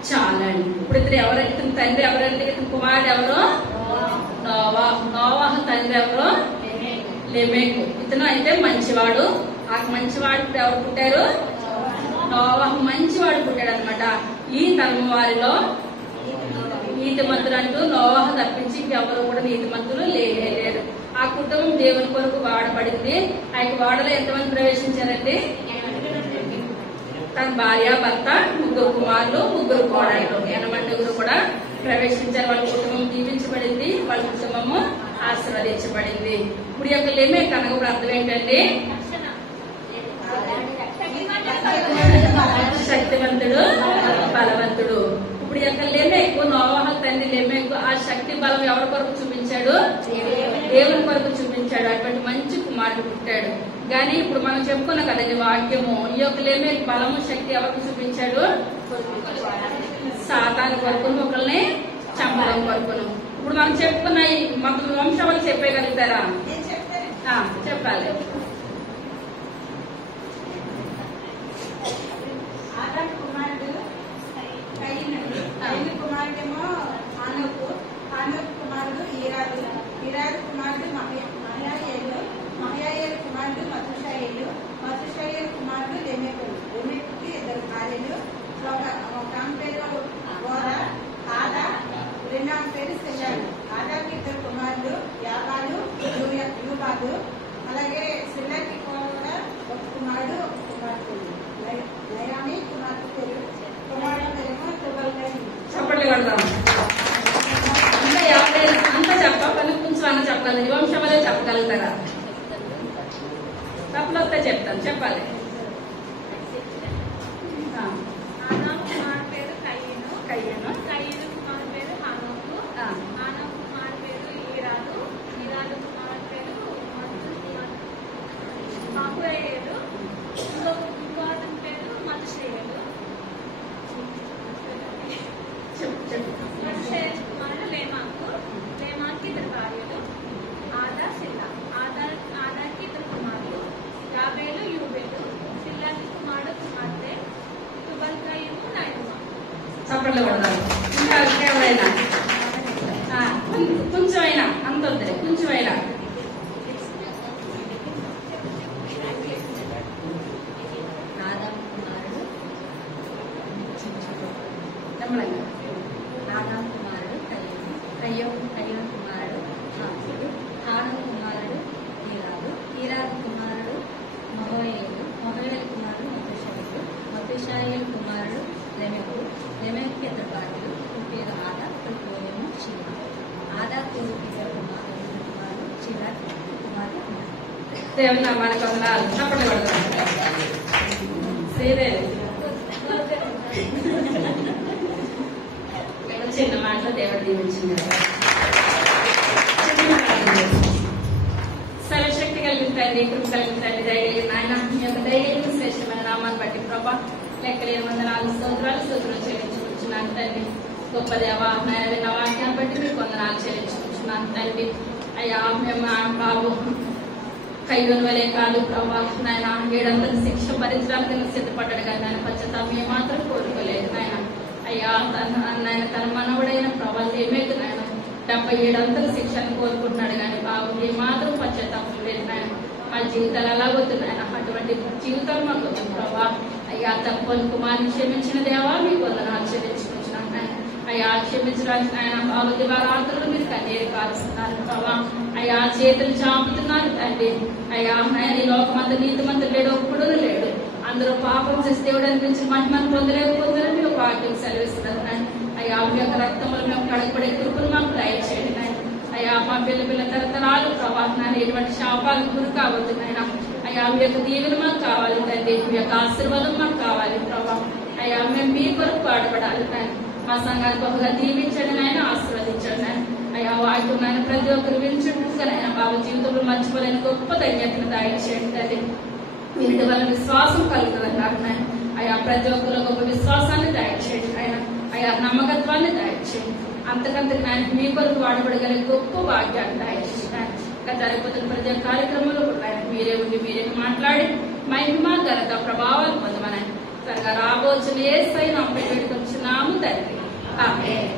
చాలండి. ఇప్పుడు ఇతను ఎవరైతే తండ్రి ఎవరంటే ఇతను కుమారుడు ఎవరు? నోవాహు తండ్రి ఎవరు? లెమెకు. ఇతను అయితే మంచివాడు. ఆ మంచివాడు ఎవరు పుట్టారు? నోవాహు మంచివాడు పుట్టాడు అనమాట. ఈ తరం వారిలో నీతిమంతులు అంటూ నోవాహు తప్పించి ఎవరు కూడా నీతిమంతులు లేరు. ఆ కుటుంబం దేవుని కొరకు వాడబడింది. ఆ వాడలో ఎంతమంది ప్రవేశించారండి? తన భార్య, భర్త, 3 కుమారులు, 3 కోడళ్ళు, 8 కూడా ప్రవేశించారు. వాళ్ళ కుటుంబం దీవించబడింది, వాళ్ళ కుటుంబము ఆశీర్వదించబడింది. ఇప్పుడు యొక్క లెమెకు అనగా ఇప్పుడు అర్థం ఏంటండి? శక్తివంతుడు, బలవంతుడు. ఇప్పుడు యొక్క లెమెకు, నోవాహు తండ్రి లెమెకు ఆ శక్తి బలం ఎవరి కొరకు చూపించాడు? దేవుని కొరకు చూపించాడు. అటువంటి మంచి కుమారుడు పుట్టాడు. కానీ ఇప్పుడు మనం చెప్పుకున్నాం కదండి వాక్యము, ఈ యొక్క లేమెకు బలము శక్తి ఎవరికి చూపించాడు? సాతాను కొరకును, ఒకరిని చంపడం కొరకును. ఇప్పుడు మనం చెప్పుకున్న మొత్తం వంశావళి చెప్పగలుగుతారా? చెప్పాలి. ఆదాము కుమారుడు కయీను, కయీను కుమారుడేమో హానోకు, హానోకు కుమారుడు ఈరాదు, ఈరాదు కుమారుడు మహయాయేలు, మహయాయేలు కుమారుడు మతుషాయేలు, మతుషాయేలు కుమారుడు లెమెకు, లెమెకుకి 2 భార్యలు, ఒక ఆమె పేరు గోరా, ఆదా, రెండో ఆమె పేరు సెల్లాడు. ఆదాకి 2 కుమారులు యాబాలు, యూబాలు. అలాగే సెల్లాకి కూడా ఒక కుమారుడు, ఒక కుమార్తె. నయామి కుమార్తె పేరు, కుమారుడు పేరేమో తుబల్కయీను. చప్పట్లు కొడదాం. అంతా చెప్పాలి, కొంచెం అన్న చెప్పగలరు. ఈ వంశంలో చెప్పగలుగుతారా? తప్పులు వస్తే చెప్తాను, చెప్పాలి. ఆదాము కుమారుడు పేరు కయీను, కయ్యను, కయీను కుమారుడు పేరు హానోకు, హానోకు కుమారుడు పేరు ఈరాదు, ఈరాదు కుమారుడు పేరు మహయాయేలు, ఇంకో అతని పేరు మతుషాయేలు. మతుషాయేలు కుమారుడు లేమాకు, లేమాకి 2 భార్యలు, ఆదా, సిల్లా. ఆదాకి 2 కుమారులు యాబేలు, యూబేలు. సిల్లాకి కుమారుడు కుమార్తె తుబల్కయీను, నయమా. చప్పట్లు కొడదాం. ఇంకా ఎవరైనా కొంచెం అయినా, అంత వద్దు, కొంచెం అయినా. ఆదాము కుమారుడు నమ్మలంగా ఆదాము కుమారుడు కయీను, కయీను కుమారుడు హానోకు, హానోకు కుమారుడు ఈరాదు, ఈరాదు కుమారుడు మహయాయేలు, మహయాయేలు కుమారుడు మతుషాయేలు, మతుషాయేలు కుమారుడు లెమెకు, లెమెకుకి 2 భార్యలు, ఒక పేరు ఆదా, ఒక పేరేమో షీలా. ఆదా కొడుకు కుమారుడు షీలా కుమారుడు. దేవుని నామానికి వందనాలు. చప్పట్లు కొడదాం. శ్రీదేవి చిన్న మాటలో దేవుడు దీవించింది. సర్వశక్తి కలిగిన తండ్రి, కృప కలిగిన తండ్రి, దయగలిగిన ఆయన, మీ యొక్క దయగలిగిన శ్రేష్టమైన నామాన్ని బట్టి ప్రభా లెక్కలేని వందనాలు, స్తోత్రాలు చెల్లించుకుంటున్నాను తండ్రి. గొప్ప దేవ, నాయన విన్న వాక్యాన్ని బట్టి మీకు వందనాలు చెల్లించుకుంటున్నాను తండ్రి. అయ్యా మేము బాబు కయ్యూను వలే కాదు ప్రభా నాయన, 700 శిక్ష భరించడానికి సిద్ధపడ్డాడు కానీ ఆయన పశ్చాత్తాపం ఏమాత్రం కోరుకోలేదు నాయన. అయ్యా నాయన తన మనవుడైన ప్రభా ఏమైతే నాయన 77 శిక్షను కోరుకుంటున్నాడు కానీ బాబు ఏమాత్రం పశ్చాత్తాపం లేదు నాయన. మా జీవితాలు అలాగొద్దున్నాయన, అటువంటి జీవితం మాకు వద్దు ప్రభా. అయ్యా తప్పని కుమారుని క్షమించిన దేవా మీకు వందనాలు చెల్లించుకుంటున్నాను నాయన. అయ్యా క్షమించడానికి ఆయన బాబు దివారాత్రులు మీరు కన్నీరు కాల్చుతున్నారు ప్రభా. అయ్యా చేతులు చాపుతున్నారు తండ్రి. అయ్యా ఆయన ఈ లోకమంతా నీతిమంతుడు లేడు, ఒప్పుడు లేడు. అందరూ పాపం చేసి దేవుడు అనిపించి మహిమను పొందలేకపోతారని మీరు వాక్యం సెలవిస్తున్నారు నాయన. అయ్యా మీ యొక్క రక్తములు మేము కడగబడే కృపను మాకు దయచేయండి నాయన. అయ్యా మా పిల్ల తరతరాలు ప్రభా నాయన ఎటువంటి శాపాలకు గురి కావద్దు నాయన. అయ్యా మీ యొక్క దీవెన మాకు కావాలి తండ్రి, మీ యొక్క ఆశీర్వాదం మాకు కావాలి ప్రభా. అయ్యా మేము మీ కొరకు పాటుపడాలి నాయన. మా సంఘాన్ని బహుగా దీవించండి నాయన, ఆశీర్వదించండి నాయన. అయ్యా వాక్యం నాయన ప్రతి ఒక్కరు వింటుండగానైనా బాబు జీవితంలో మర్చిపోలేని గొప్ప ధన్యతను దయచేయండి తండ్రి. వీటి వల్ల విశ్వాసం కలుగుతున్నారు నాయన. అయ్యా ప్రతి ఒక్కరు గొప్ప విశ్వాసాన్ని దయచేయండి ఆయన. అయ్యా నమ్మకత్వాన్ని దయచేయండి. అంతకంతకు నాయన మీ కొరకు వాడబడగలిగే గొప్ప భాగ్యాన్ని దయచేయండి నాయన. ఇంకా జరిగిపోతున్న ప్రతి కార్యక్రమంలో కూడా ఆయన మీరే ఉండి మీరే మాట్లాడి మహిమ ఘనత ప్రభావాలు పొందమని త్వరగా రాబోచున్న యేసయ్య నామములో వేడుకొంచున్నాము తండ్రి. ఆమేన్.